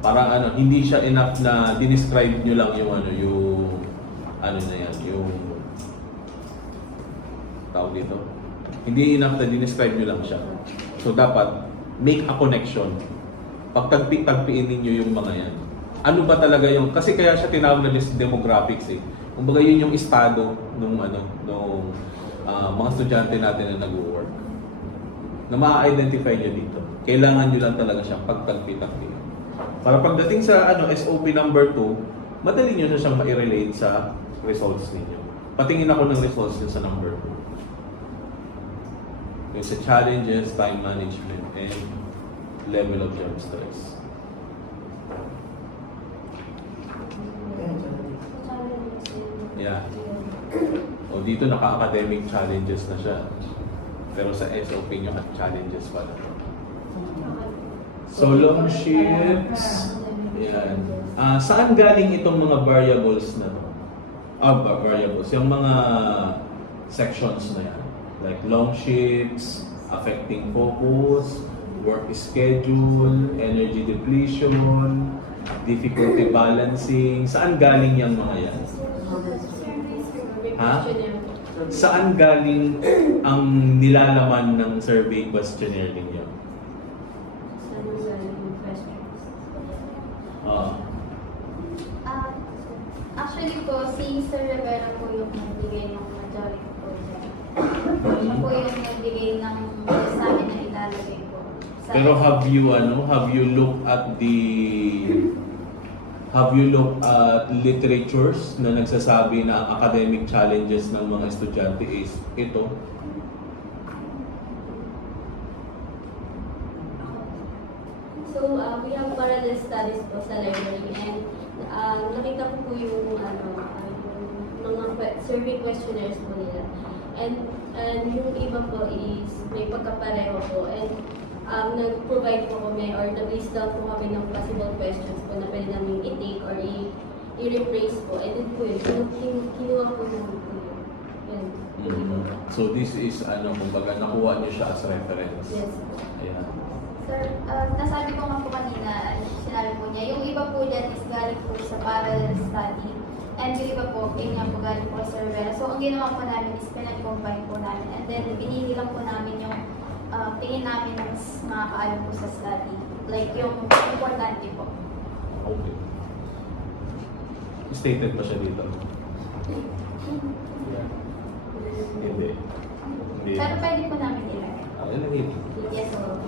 Parang hindi siya enough na dinescribe nyo lang yung yung tawag dito. Hindi enough na dinescribe nyo lang siya. So, dapat make a connection. Pagtagpiin ninyo yung mga yan. Ano ba talaga yung... Kasi kaya siya tinawag na demographics eh. Kumbaga yun yung estado nung mga estudyante natin na nag-work. Na ma-identify nyo dito. Kailangan nyo lang talaga siyang pagtagpi-tagpi. Para pagdating sa SOP number 2, madali nyo na siyang ma-relate sa results ninyo. Patingin ako ng results nyo sa number 2. Yung sa challenges, time management, and level of job stress. Yeah. O dito naka-academic challenges na siya. Pero sa SOP nyo at challenges pala. So long shifts. Yan. Saan galing itong mga variables na to? Variables. Yung mga sections na yan. Like long shifts, affecting focus, work schedule, energy depletion, difficulty balancing. Saan galing yung mga yan? Ha? Saan galing ang nilalaman ng survey questionnaire ninyo? Actually po, si Sir Rivera po yung nagbigay ng majority po dyan. Siya po yung nagbigay ng sa amin na ilalagay po. Pero have you looked at literatures na nagsasabi na ang academic challenges ng mga estudyante is ito? So, we have parallel studies po sa library and nakita ko po yung, yung mga survey questionnaires po nila. And yung iba po is may pagkapareho po and nag-provide po kami or nag-list down po kami ng possible questions po na pwede namin i-take or i-replace po. And then po yun, kinuha po namin po yun. Yun. So this is kumbaga nakuha niyo siya as reference. Yes. Ayan. Sir, nasabi ko nga po kanina, sinabi po niya, yung iba po dyan is galing po sa parallel study. And yung iba po, yun nga po galing po sa Rivera. So, ang ginawa po namin is pinag-combine po namin. And then, pinili lang po namin yung tingin namin na mas makakaalam po sa study. Like, yung importante po. Okay. Stated ba siya dito? Hindi. Hindi. Pero pwede po namin ilagay. Ano dito? Yes, po.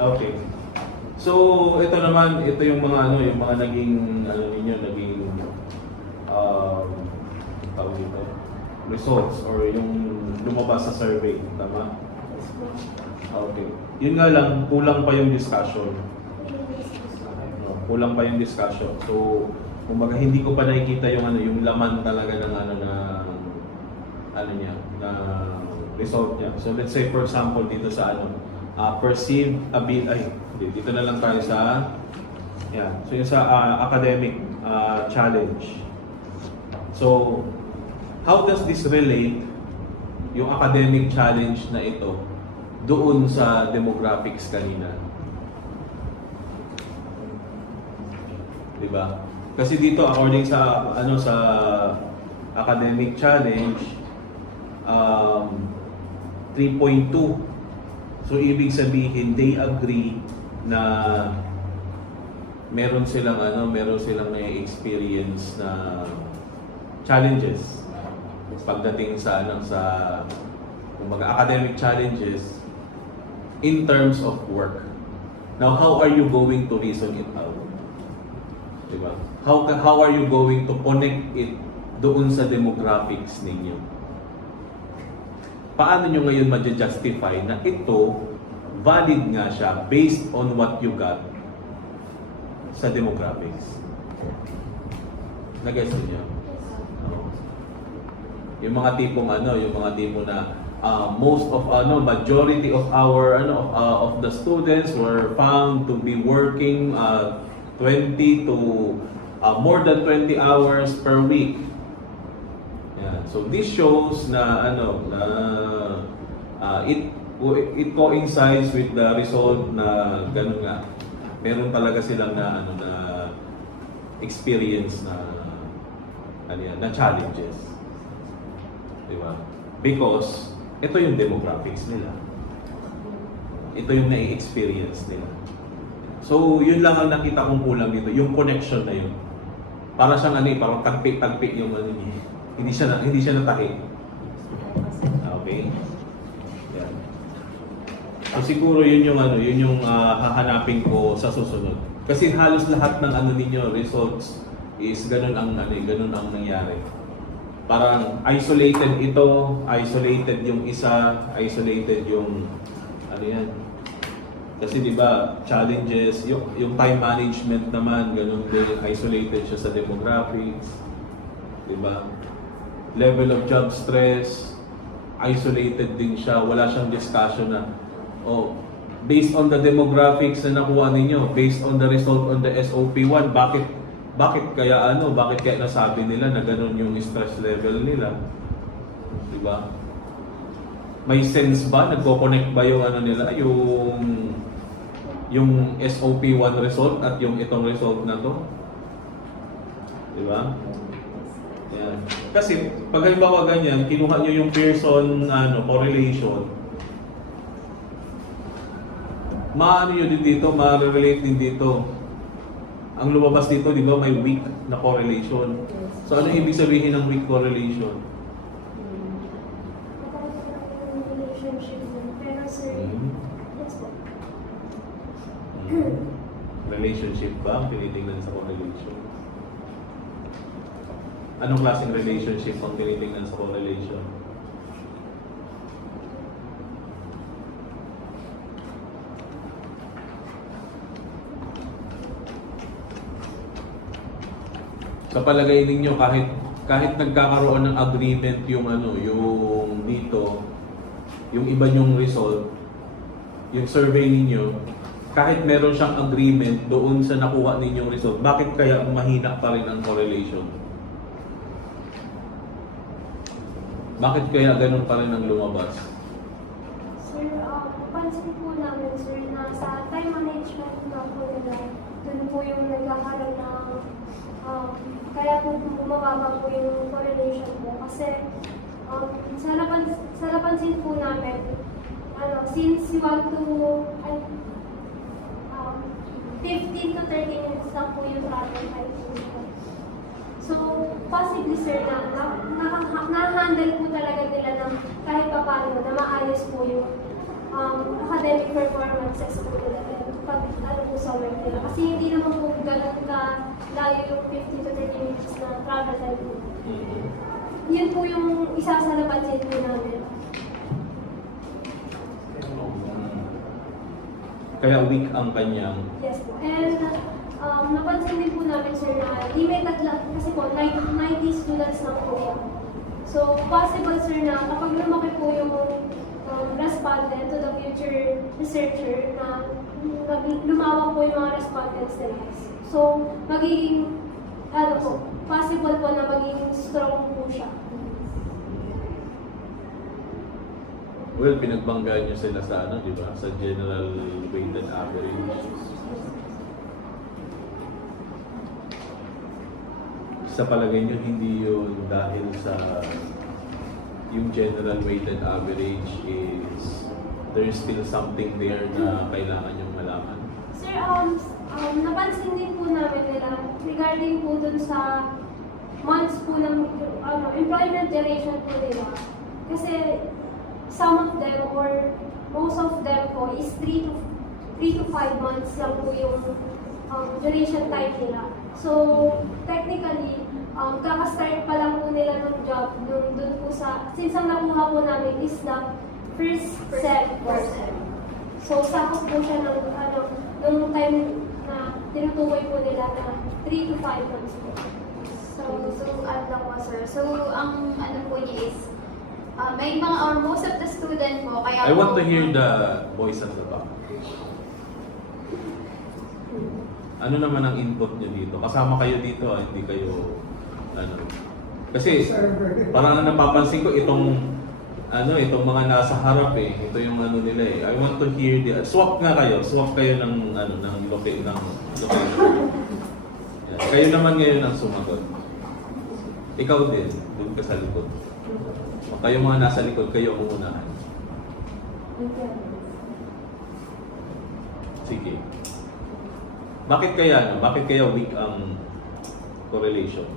Okay. So, ito naman, ito yung mga yung mga naging naging tawag dito, results or yung lumabas sa survey, tama? Okay. Yun nga lang, kulang pa yung discussion. Kulang pa yung discussion. So, kumbaga hindi ko pa nakikita yung yung laman talaga ng na result niya. So, let's say for example dito sa perceived ability, dito na lang tayo sa so yung sa academic challenge. So how does this relate yung academic challenge na ito doon sa demographics kanina? Diba? Kasi dito according sa sa academic challenge 3.2. So, ibig sabihin, they agree na meron silang experience na challenges pagdating sa kumbaga academic challenges in terms of work. Now, how are you going to reason it out? Diba? How are you going to connect it doon sa demographics ninyo? Paano nyo ngayon ma-justify na ito valid nga siya based on what you got sa demographics? Nag-guess niyo? Yung mga tipong na most of majority of our of the students were found to be working 20 to more than 20 hours per week. Yeah. So this shows na it coincides with the result na ganun nga. Meron talaga silang na experience na challenges. Di ba? Because ito yung demographics nila. Ito yung na-experience nila. So, yun lang ang nakita kong kulang dito, yung connection na yun. Para siyang parang tagpi-tagpi yung niya. Hindi siya natahi. Okay? Yan. So siguro yun yung hahanapin ko sa susunod. Kasi halos lahat ng ninyo results is ganun ang nangyari. Parang isolated ito, isolated yung isa, isolated yung yan. Kasi di ba challenges, yung time management naman ganun din, isolated siya sa demographics. Di ba? Level of job stress, isolated din siya, wala siyang discussion na based on the demographics na nakuha ninyo, based on the result on the SOP1, bakit kaya nasabi nila na ganun yung stress level nila? Di ba? May sense ba? Nagko-connect ba yung nila, yung SOP1 result at yung itong result na to? Di ba? Yan. Kasi pag halimbawa ganyan, kinuha nyo yung Pearson correlation, maano yun din dito, ma-relate din dito. Ang lumabas dito, di ba, may weak na correlation. So, ano ibig sabihin ng weak correlation? Relationship din. Pero sir, yes po. Relationship ba ang tinitingnan sa correlation? Anong klaseng relationship ang tinitingnan sa correlation? Sa palagay ninyo, kahit nagkakaroon ng agreement yung yung dito, yung iba nyong result, yung survey ninyo, kahit meron siyang agreement doon sa nakuha ninyong result, bakit kaya mahina pa rin ang correlation? Bakit kaya ganun pa rin ang lumabas? Sir, pansin po namin, sir, na sa time management na po nila, dun po yung nagkakaroon ng, kaya po bumababa po yung correlation po. Kasi, sa napansin po namin, since you want to, 15 to 30 minutes lang po yung travel time po. So, possibly sir, na-handle po talaga nila ng kahit pa paano na maayos po yung academic performances po nila pag po sa work nila. Kasi hindi naman po ganun ka layo yung 15 to 30 minutes na travel time po. Yun po yung isa sa napansin po namin. Kaya weak ang kanyang Yes po. And napansin din po namin, sir, na limited lang, kasi po, 90 students lang po yan. So, possible, sir, na kapag lumaki po yung respondent to the future researcher, na lumawak po yung mga respondents nila. So, magiging, possible po na magiging strong po siya. well, pinagbanggaan nyo sila sa di ba? Sa general weighted average. Sa palagay nyo, hindi yun dahil sa yung general weighted average is there's still something there na kailangan yung malaman? Sir, napansin din po namin nila regarding po dun sa months po ng employment duration po nila. Kasi some of them or most of them po is 3 to 5 months lang po yung duration time nila. So, technically, kaka-start pa lang po nila ng job dun po sa, since ang nakuha po namin is the first sem. So, sakop po siya ng, nung time na tinutukoy po nila na 3 to 5 months po. So ano lang po, sir. So, ang ano po niya is, may mga, or most of the student po, kaya I want to hear the voice at the back. Ano naman ang input nyo dito? Kasama kayo dito, hindi kayo, Kasi, parang napapansin ko itong mga nasa harap ito yung nila I want to hear swap kayo ng location. Yan. Kayo naman ngayon ang sumagot. Ikaw din, doon ka sa likod. Kayo mga nasa likod, kayo ang unahan. Sige. Bakit kaya weak ang correlation?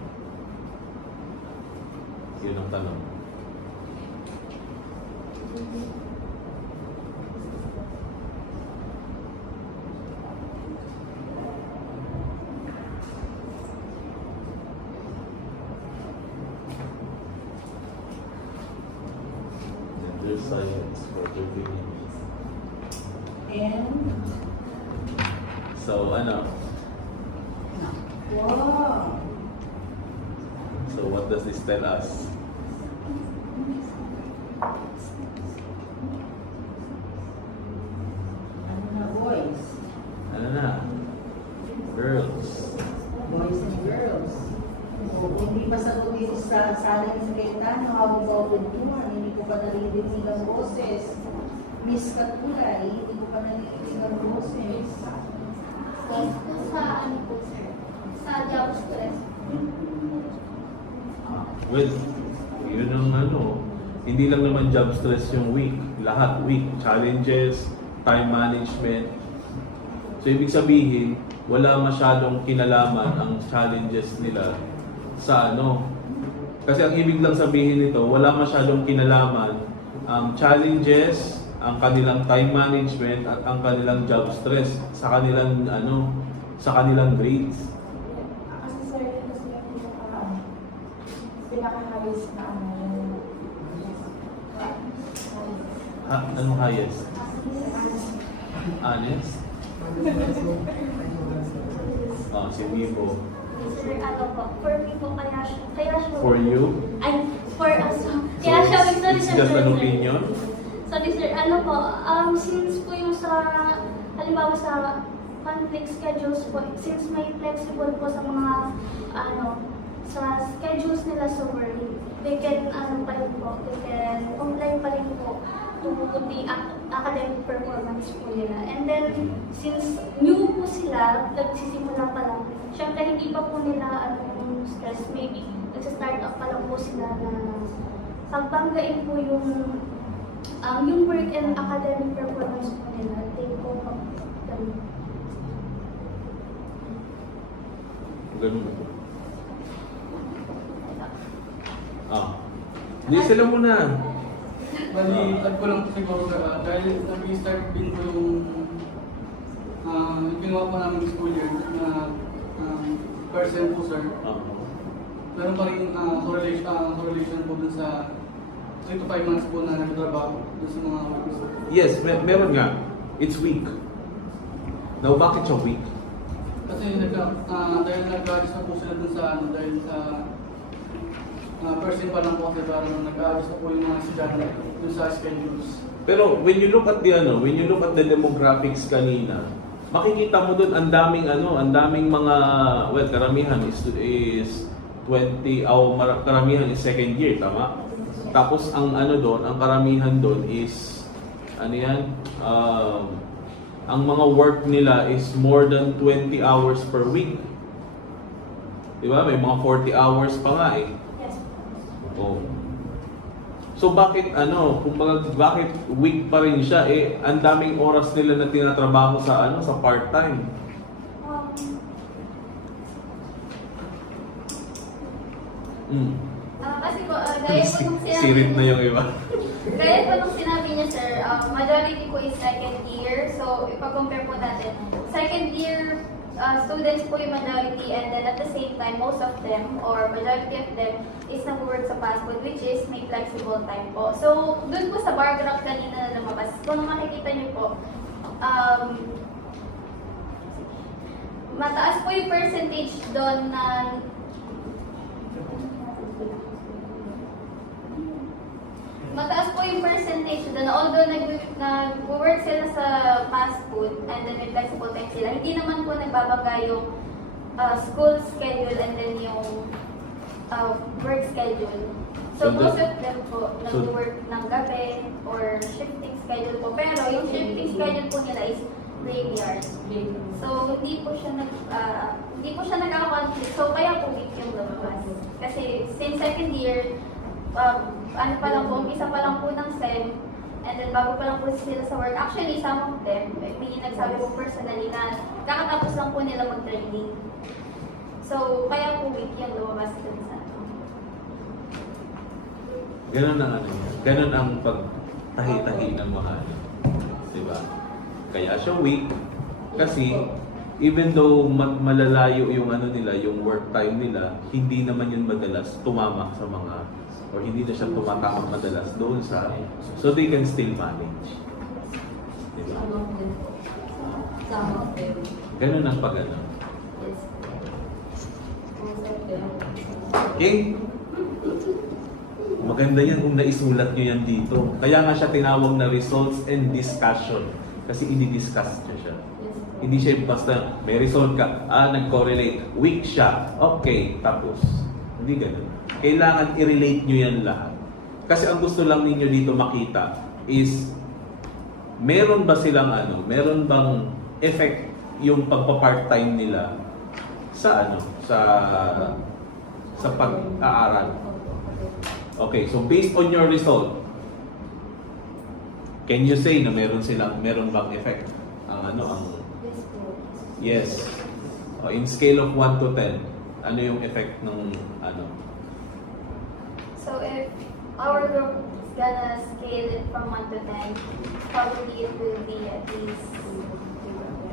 Yun ang tanong. There's silence for 30 minutes. And, So, wow. So what does this tell us? Ano na, boys? Ano na? Girls. Boys and girls. O, kung di pa sagot dito sa sala ni Secretary, how about with one? Hindi ko pa naririnig ang boses. Miss Katulay, hindi ko pa naririnig ang boses. sa ano po, sir, sa job stress. Well, yun ang hindi lang naman job stress yung week. Lahat week. Challenges, time management, So ibig sabihin, wala masyadong kinalaman ang challenges nila sa ano. Kasi ang ibig lang sabihin nito, wala masyadong kinalaman ang challenges, ang kanilang time management at ang kanilang job stress sa kanilang ano, sa kanilang grades. Kasi sir, yun kasi yung pinaka-highest na ano yung Anong highest? Honest? Si Vivo. Sir, ano po, for me po, kaya siya, For you? ay, for us, kaya siya, sorry, It's sir, just an sir. opinion? Sorry sir, ano po, since po yung sa, halimbawa sa conflict schedules po, since may flexible po sa mga, sa schedules nila sa work, they can, pa rin po, they can comply pa rin po to the academic performance po nila. And then, since new po sila, nagsisimula pa lang, syempre hindi pa po nila, stress, maybe, nagsa-start up pa lang po sila na pagbanggain po yung work and academic performance po nila, they go up. Ganun. Hindi sila muna. Bali, add ko lang siguro dahil nag-start din ko yung ginawa po namin school year na percent po sir. Meron pa rin correlation po dun sa 3 to 5 months po na nagtatrabaho dun sa mga workers. Yes, meron nga. It's weak. Now, bakit siya weak? Kasi dahil nag-adjust na po sila dun sa dahil sa percent pa lang po kasi parang nag-adjust na po yung mga estudyante dun sa schedules. Pero when you look at the demographics kanina, makikita mo doon ang daming mga karamihan is 20 karamihan is second year, tama? Tapos ang ang karamihan doon is ang mga work nila is more than 20 hours per week. 'Di ba? May mga 40 hours pa nga eh. Yes. Oh. So bakit bakit weak pa rin siya ang daming oras nila na tinatrabaho sa sa part-time. Kasi po, gaya po nung sinabi Sirit na yung iba. Gaya po nung sinabi niya, sir, majority ko is second year. So, ipag-compare po natin. Second year students po yung majority, and then at the same time, most of them, or majority of them, is nag-work sa fast food, which is may flexible time po. So, dun po sa bar graph kanina na lumabas, kung makikita niyo po, mataas po yung percentage doon na mataas po yung percentage doon, although nag-work sila sa fast food and then may flexible time sila, hindi naman po nagbabaga yung school schedule and then yung work schedule. So most of them po nag-work ng gabi or shifting schedule po, pero yung shifting schedule po nila is graveyard. So hindi po siya nagkaka-conflict. So kaya po weak yung lumabas. Kasi since second year, umpisa pa lang po ng SEM, and then bago pa lang po sila sa work. Actually, some of them, may nagsabi po personally na kakatapos lang po nila mag-training. So, kaya po week yung lumabas dun sa Ganun ang pagtahi-tahi ng mga diba? Kaya siya weak kasi even though malalayo yung nila, yung work time nila, hindi naman yun madalas tumamak sa mga or hindi na siya tumatamak madalas doon sa so they can still manage. Diba? Ganun ang pag-ano. Okay? Maganda yan kung naisulat nyo yan dito. Kaya nga siya tinawag na results and discussion. Kasi i-discuss siya. Hindi siya basta may result ka, nag-correlate, weak siya, okay, tapos. Hindi ganun. Kailangan i-relate nyo yan lahat. Kasi ang gusto lang ninyo dito makita is meron ba silang meron bang effect yung pagpa-part-time nila sa sa pag-aaral. Okay, so based on your result, can you say na meron bang effect ang Yes. In scale of 1 to 10, ano yung effect ng ano? So if our group is gonna scale it from 1 to 10, probably it will be at least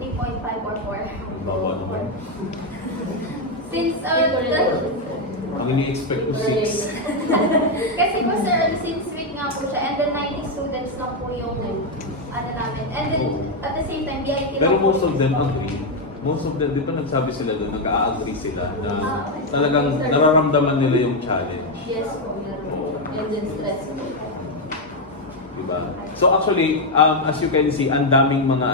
3.5 or 4. Baba naman. Since Ang ini-expect ko 6. kasi po sir, since week nga po siya, and then 90 students lang po yung ano namin. And then at the same time, VIP Pero lang po. most of them agree. Most of them, di ba nagsabi sila doon, nag-a-agree sila na talagang nararamdaman nila yung challenge. Yes po, meron. And then stress po. Diba? So actually, as you can see, ang daming mga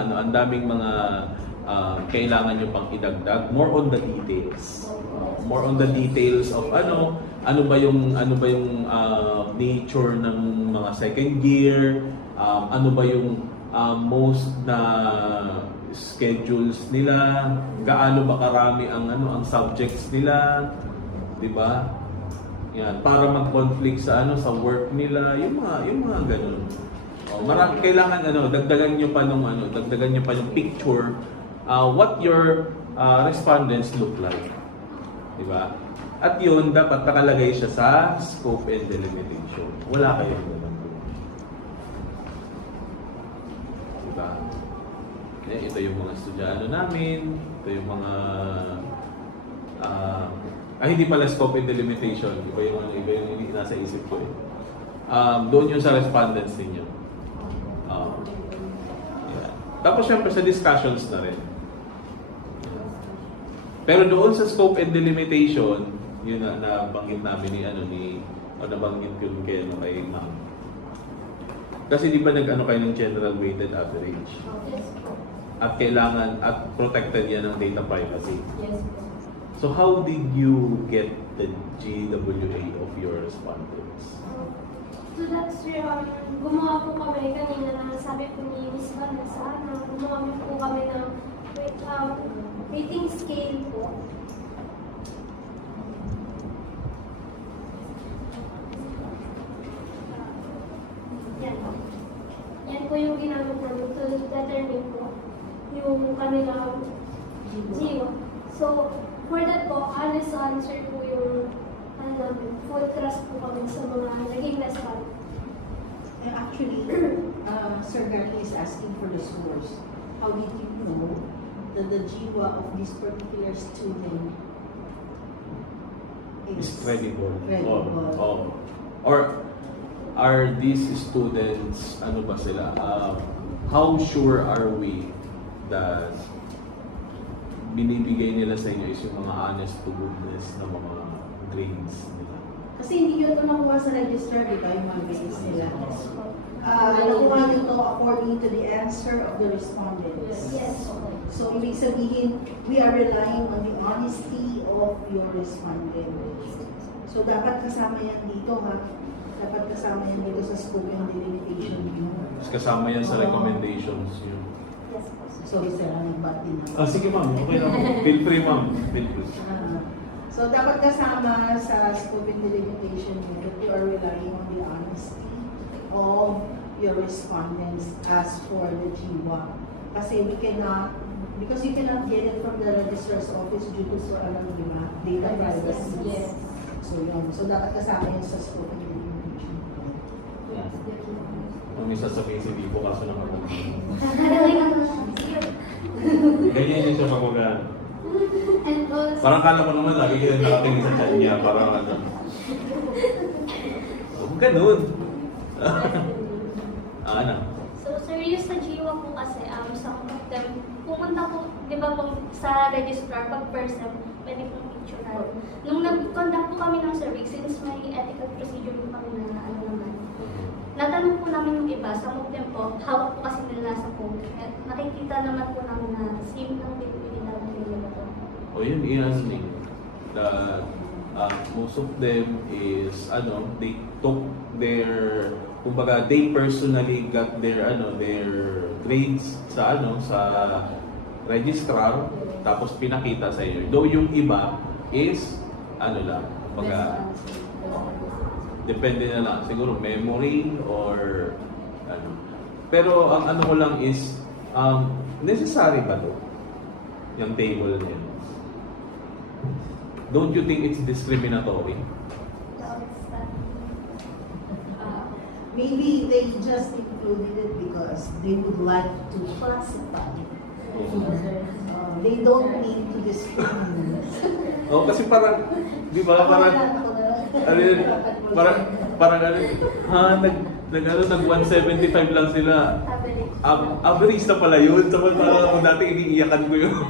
kailangan nyo pang idagdag. More on the details. More on the details of ano ba yung nature ng mga second year, ano ba yung most na schedules nila, gaano ba karami ang subjects nila, 'di ba? Yan, para mag-conflict sa work nila, yung mga ganun. Marami kailangan dagdagan niyo pa yung picture what your respondents look like. 'Di ba? At 'yun dapat nakalagay siya sa scope and delimitation. Wala kayong ganun. Diba? Ito yung mga estudyante namin, ito yung mga hindi pala scope and delimitation, iba yung nasa isip ko eh. Doon yung sa respondents ninyo. Yeah. Tapos syempre sa discussions na rin. Pero doon sa scope and delimitation, yun na nabanggit namin nabanggit yun kay ma'am. Kasi di ba nag-ano kayo ng general weighted average? Yes po. At kailangan, at protected yan ng data privacy. Yes po. So how did you get the GWA of your respondents? So that's gumawa po kami kanina na sabi po ni Miss Vanessa na gumawa po kami ng rating scale po. Yan po. Yan po yung ginamit namin to determine po yung kanilang jiwa. So, for that po, honest answer po yung full trust po kami sa mga naging respond. Actually, Sir Gary is asking for the source. How did you know that the jiwa of this particular student Is credible. credible? Or are these students, ano ba sila? How sure are we that binibigay nila sa inyo is yung mga honest to goodness na mga grades nila? Kasi hindi nyo ito nakuha sa register, di ba, yung mga grades nila? Nakuha nyo ito according to the answer of the respondents. Yes. So, ibig sabihin, we are relying on the honesty of your respondents. So, dapat kasama yan dito, ha? Dapat kasama yan dito sa scope and delimitation nyo. Mas kasama yan sa recommendations yun. Yes po. Sorry, sir, nag-bat din ako. Sige ma'am, okay lang. Feel free ma'am. Feel free. So, dapat kasama sa scope and delimitation nyo that you are relying on the honesty of your respondents as for the GWA. Kasi we cannot, because you cannot get it from the registrar's office due to data privacy. Yes. So, yun. So, dapat kasama yun sa scope and delimitation. Yes. Kung may sasabihin si Vivo, kaso naman ako. And Ganyan yun siya pagkagaan. also, Parang kala mo naman, lagi kita nakatingin sa chat niya. Parang ano. Ganun. Ano? So, serious na jiwa po kasi, some of them, pumunta po, di ba po, sa registrar, pag first time, pwede pong picturean. Nung nag-conduct po kami ng survey, since may ethical procedure po kami na natanong po namin yung iba, some of them po, hawak po kasi nila sa phone. At nakikita naman po namin na same lang din po yung ginagawa nila po. O yun, iyan that most of them is, they took their, kumbaga, they personally got their, their grades sa, sa registrar, tapos pinakita sa iyo. Though yung iba is, lang, kumbaga, depende na lang, siguro memory or, Pero ang ano ko lang is, necessary ba to? yung table na yun. Don't you think it's discriminatory? Maybe they just included it because they would like to classify. They don't need to discriminate. Oh, kasi parang, di ba, parang, ano yun, parang ano, nag 175 lang sila. Average na pala yun. So, parang ako dati iniiyakan ko yung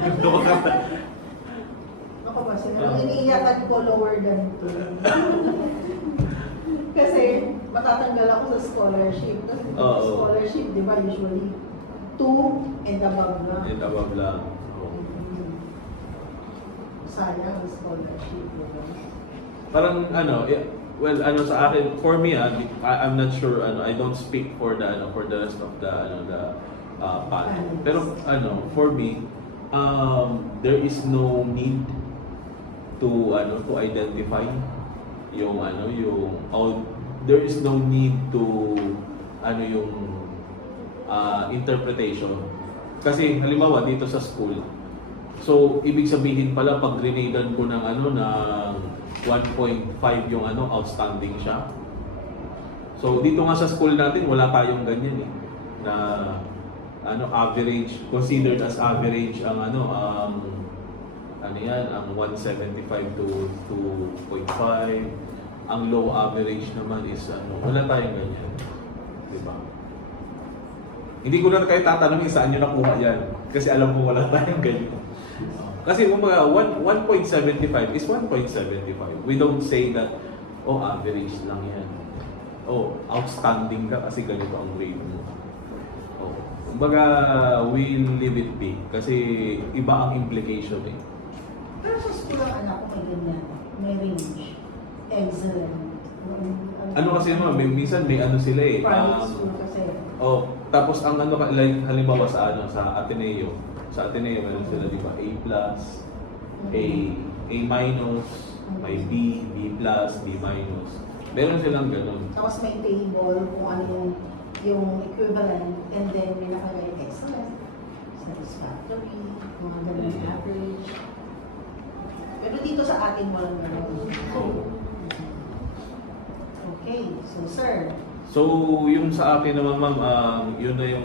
Ako ba, sila iniiyakan ko lower than 2. Kasi matatanggal ako sa scholarship. Kasi scholarship, di ba, usually 2 and above lang. And above lang. Oh. Sayang ang scholarship. Diba? Parang ano, well, ano sa akin, for me, I'm not sure, I don't speak for the rest of the panel. Pero for me, there is no need to identify yung there is no need to yung interpretation. Kasi halimbawa dito sa school, so ibig sabihin pala pag grenadean ko ng ng 1.5 yung outstanding siya. So dito nga sa school natin wala tayong ganyan na average, considered as average ang ang 175 to 2.5. Ang low average naman is wala tayong ganyan. Di ba? Hindi ko na kayo tatanungin saan nyo nakuha yan. Kasi alam ko wala tayong ganyan. Kasi kumbaga 1.75 is 1.75. We don't say that, average lang yan. Outstanding ka kasi ganito ang grade mo. Kumbaga, we'll leave it be. Kasi iba ang implication eh. Pero sa school ang anak ko may ganyan. May range. Excellent. Kasi minsan may sila eh. Private school kasi. Tapos ang like halimbawa sa Ateneo. Sa Ateneo meron sila di ba A+, A-, may B, B+, D-. Meron silang ganun. Tapos may table kung ano yung equivalent and then may nakalagay excellent, satisfactory, mga ganun average. Pero dito sa atin walang ganun. Okay, so sir. So yung sa akin naman ma'am, yun na yung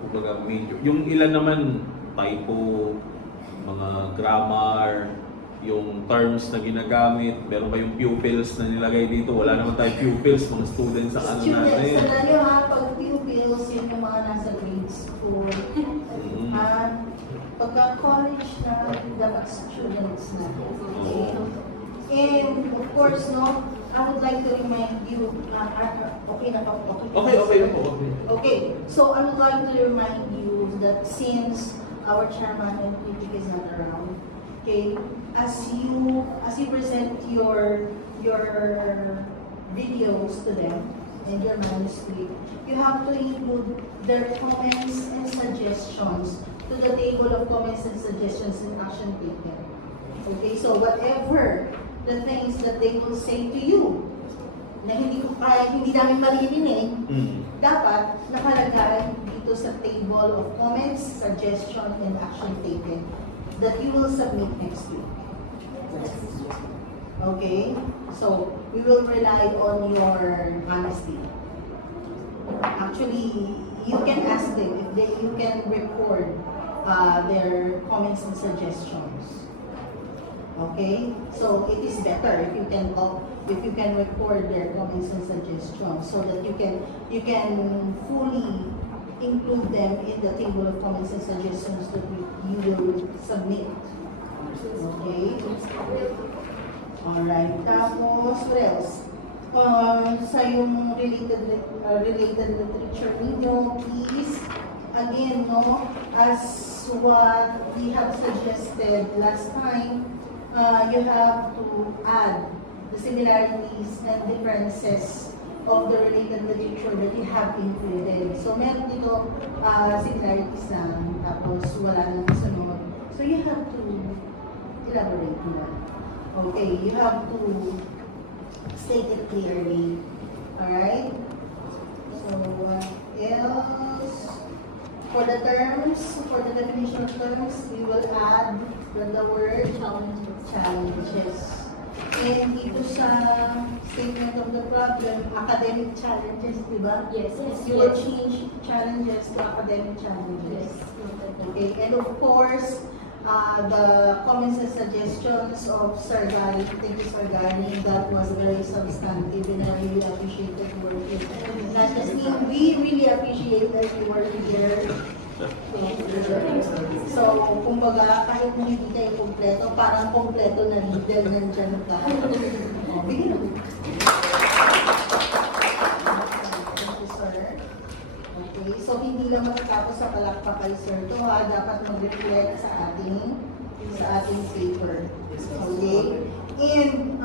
kumbaga major. Yung ilan naman typo, mga grammar, yung terms na ginagamit, meron ba yung pupils na nilagay dito? Wala naman tayo pupils, mga students ang Students, natin. sandali pag pupils, yun yung mga nasa grade school. At pagka college na, dapat students na. Okay? And of course, I would like to remind you, Okay, so I would like to remind you that since our chairman and critic is not around, okay, as you present your videos to them and your manuscript, you have to include their comments and suggestions to the table of comments and suggestions and action taken. Okay, so whatever the things that they will say to you na hindi namin maririnig, dapat nakalagay dito sa table of comments, suggestion, and action taken that you will submit next week. Okay? So, we will rely on your honesty. Actually, you can ask them if you can record their comments and suggestions. Okay? So, it is better if you can record their comments and suggestions so that you can fully include them in the table of comments and suggestions that you will submit. Okay? Alright. Tapos, what else? Sa yung related literature ninyo, please, again, as what we have suggested last time, you have to add the similarities and differences of the related literature that you have included. So, meron dito similarities lang, tapos wala nang sunod. So, you have to elaborate on that. Okay, you have to state it clearly. Alright? So, what else? For the terms definition of terms, we will add the word challenges. And dito sa statement of the problem, academic challenges, di ba? Yes, yes, You will yes. change challenges to academic challenges. Yes. Okay, and of course, the comments and suggestions of Sir Gary, thank you Sir Gary, that was very substantive and I really appreciated working. Not just me, we really appreciate that you were here. So, kumbaga, kahit hindi kayo kompleto, parang kompleto na leader nandyan ka. Bigyan mo. Thank you, sir. Okay, so hindi lang matatapos sa palakpak kay sir to ha, dapat mag-reflect sa ating paper. Okay? And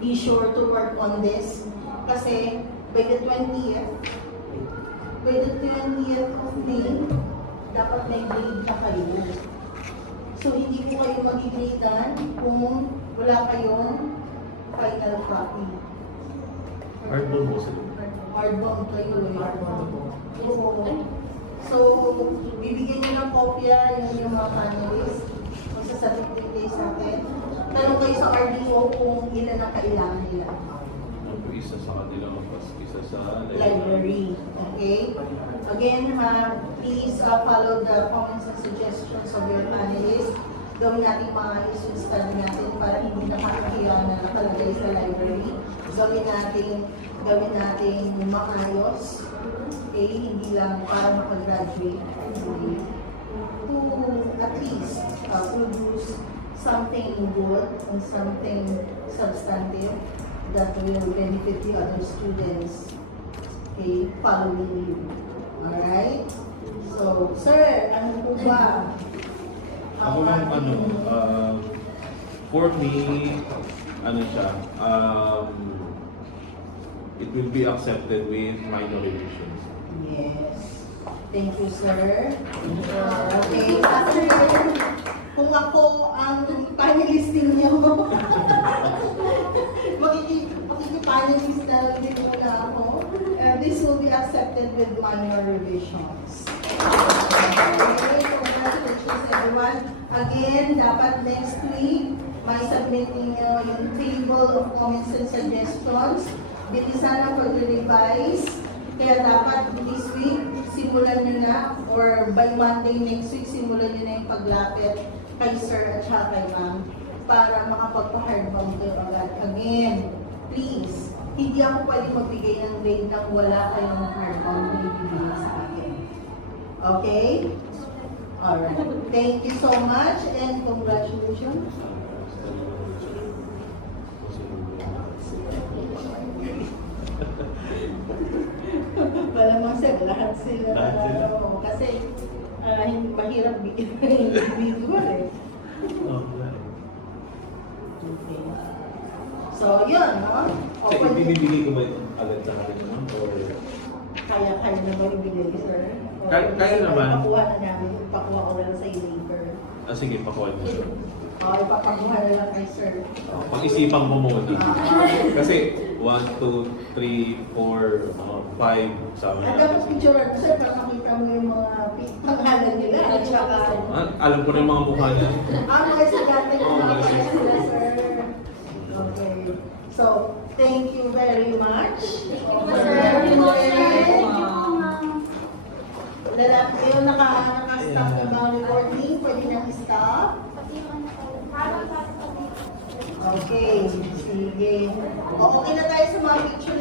be sure to work on this kasi by the 20th of May, dapat may grade na kayo. So, hindi po kayo mag-gradean kung wala kayong final copy. Hardball mo sila. Hardbound kayo. Oo. So, bibigyan nyo ng kopya yung mga panelists. Magsasabit din kayo sa akin. Tanong kayo sa RDO kung ilan ang kailangan nila. Isa sa kanila, isa sa Library. Okay? Again, please follow the comments and suggestions of your panelists. Gawin natin mga issues study natin para hindi na makakiya na nakalagay sa library. Gawin natin maayos. Okay? Hindi lang para makagraduate. Okay? To at least produce something good and something substantive that will benefit the other students, okay, following you. Alright? So, sir, ano po ba? Ako lang for me, siya, it will be accepted with minor revisions. Yes. Thank you, sir. Okay, after kung ako ang panelisting niyo, makikipanelist na lang din muna ako. This will be accepted with minor revisions. Okay, congratulations everyone. Again, dapat next week, may submitting yung table of comments and suggestions. Bilisan na pag-revise. Kaya dapat this week, simulan nyo na, or by Monday next week, simulan nyo na yung paglapit kay sir at saka kay ma'am para makapagpa-hardbound kayo agad. Again, please, hindi ako pwede magbigay ng grade nang wala kayong hardbound na ibigay sa akin. Okay? Alright. Thank you so much and congratulations. Malamang sir, lahat sila. Oo, kasi mahirap individual eh. Okay. So, yun, no? So, ibibigay ko ba agad sa akin naman? Or... Kaya na ba ibigay, sir? O, Kaya naman. Pakuha na namin. Pakuha ko lang sa later. Sige, pakuha mo siya. Ipapakuha na lang kay sir. Pag-isipan mo muna. Kasi 1, 2, 3, 4, 5, sabi At dapat picture mo, sir, para makita mo yung mga pangalan nila. At saka, alam ko na yung mga mukha niya. mga sagate ko mga pala sila, sir. Okay. So, thank you very much. Lalaki yung naka-stop na ba recording? Pwede nang stop? Okay, sige. Okay na tayo sa mga pictures.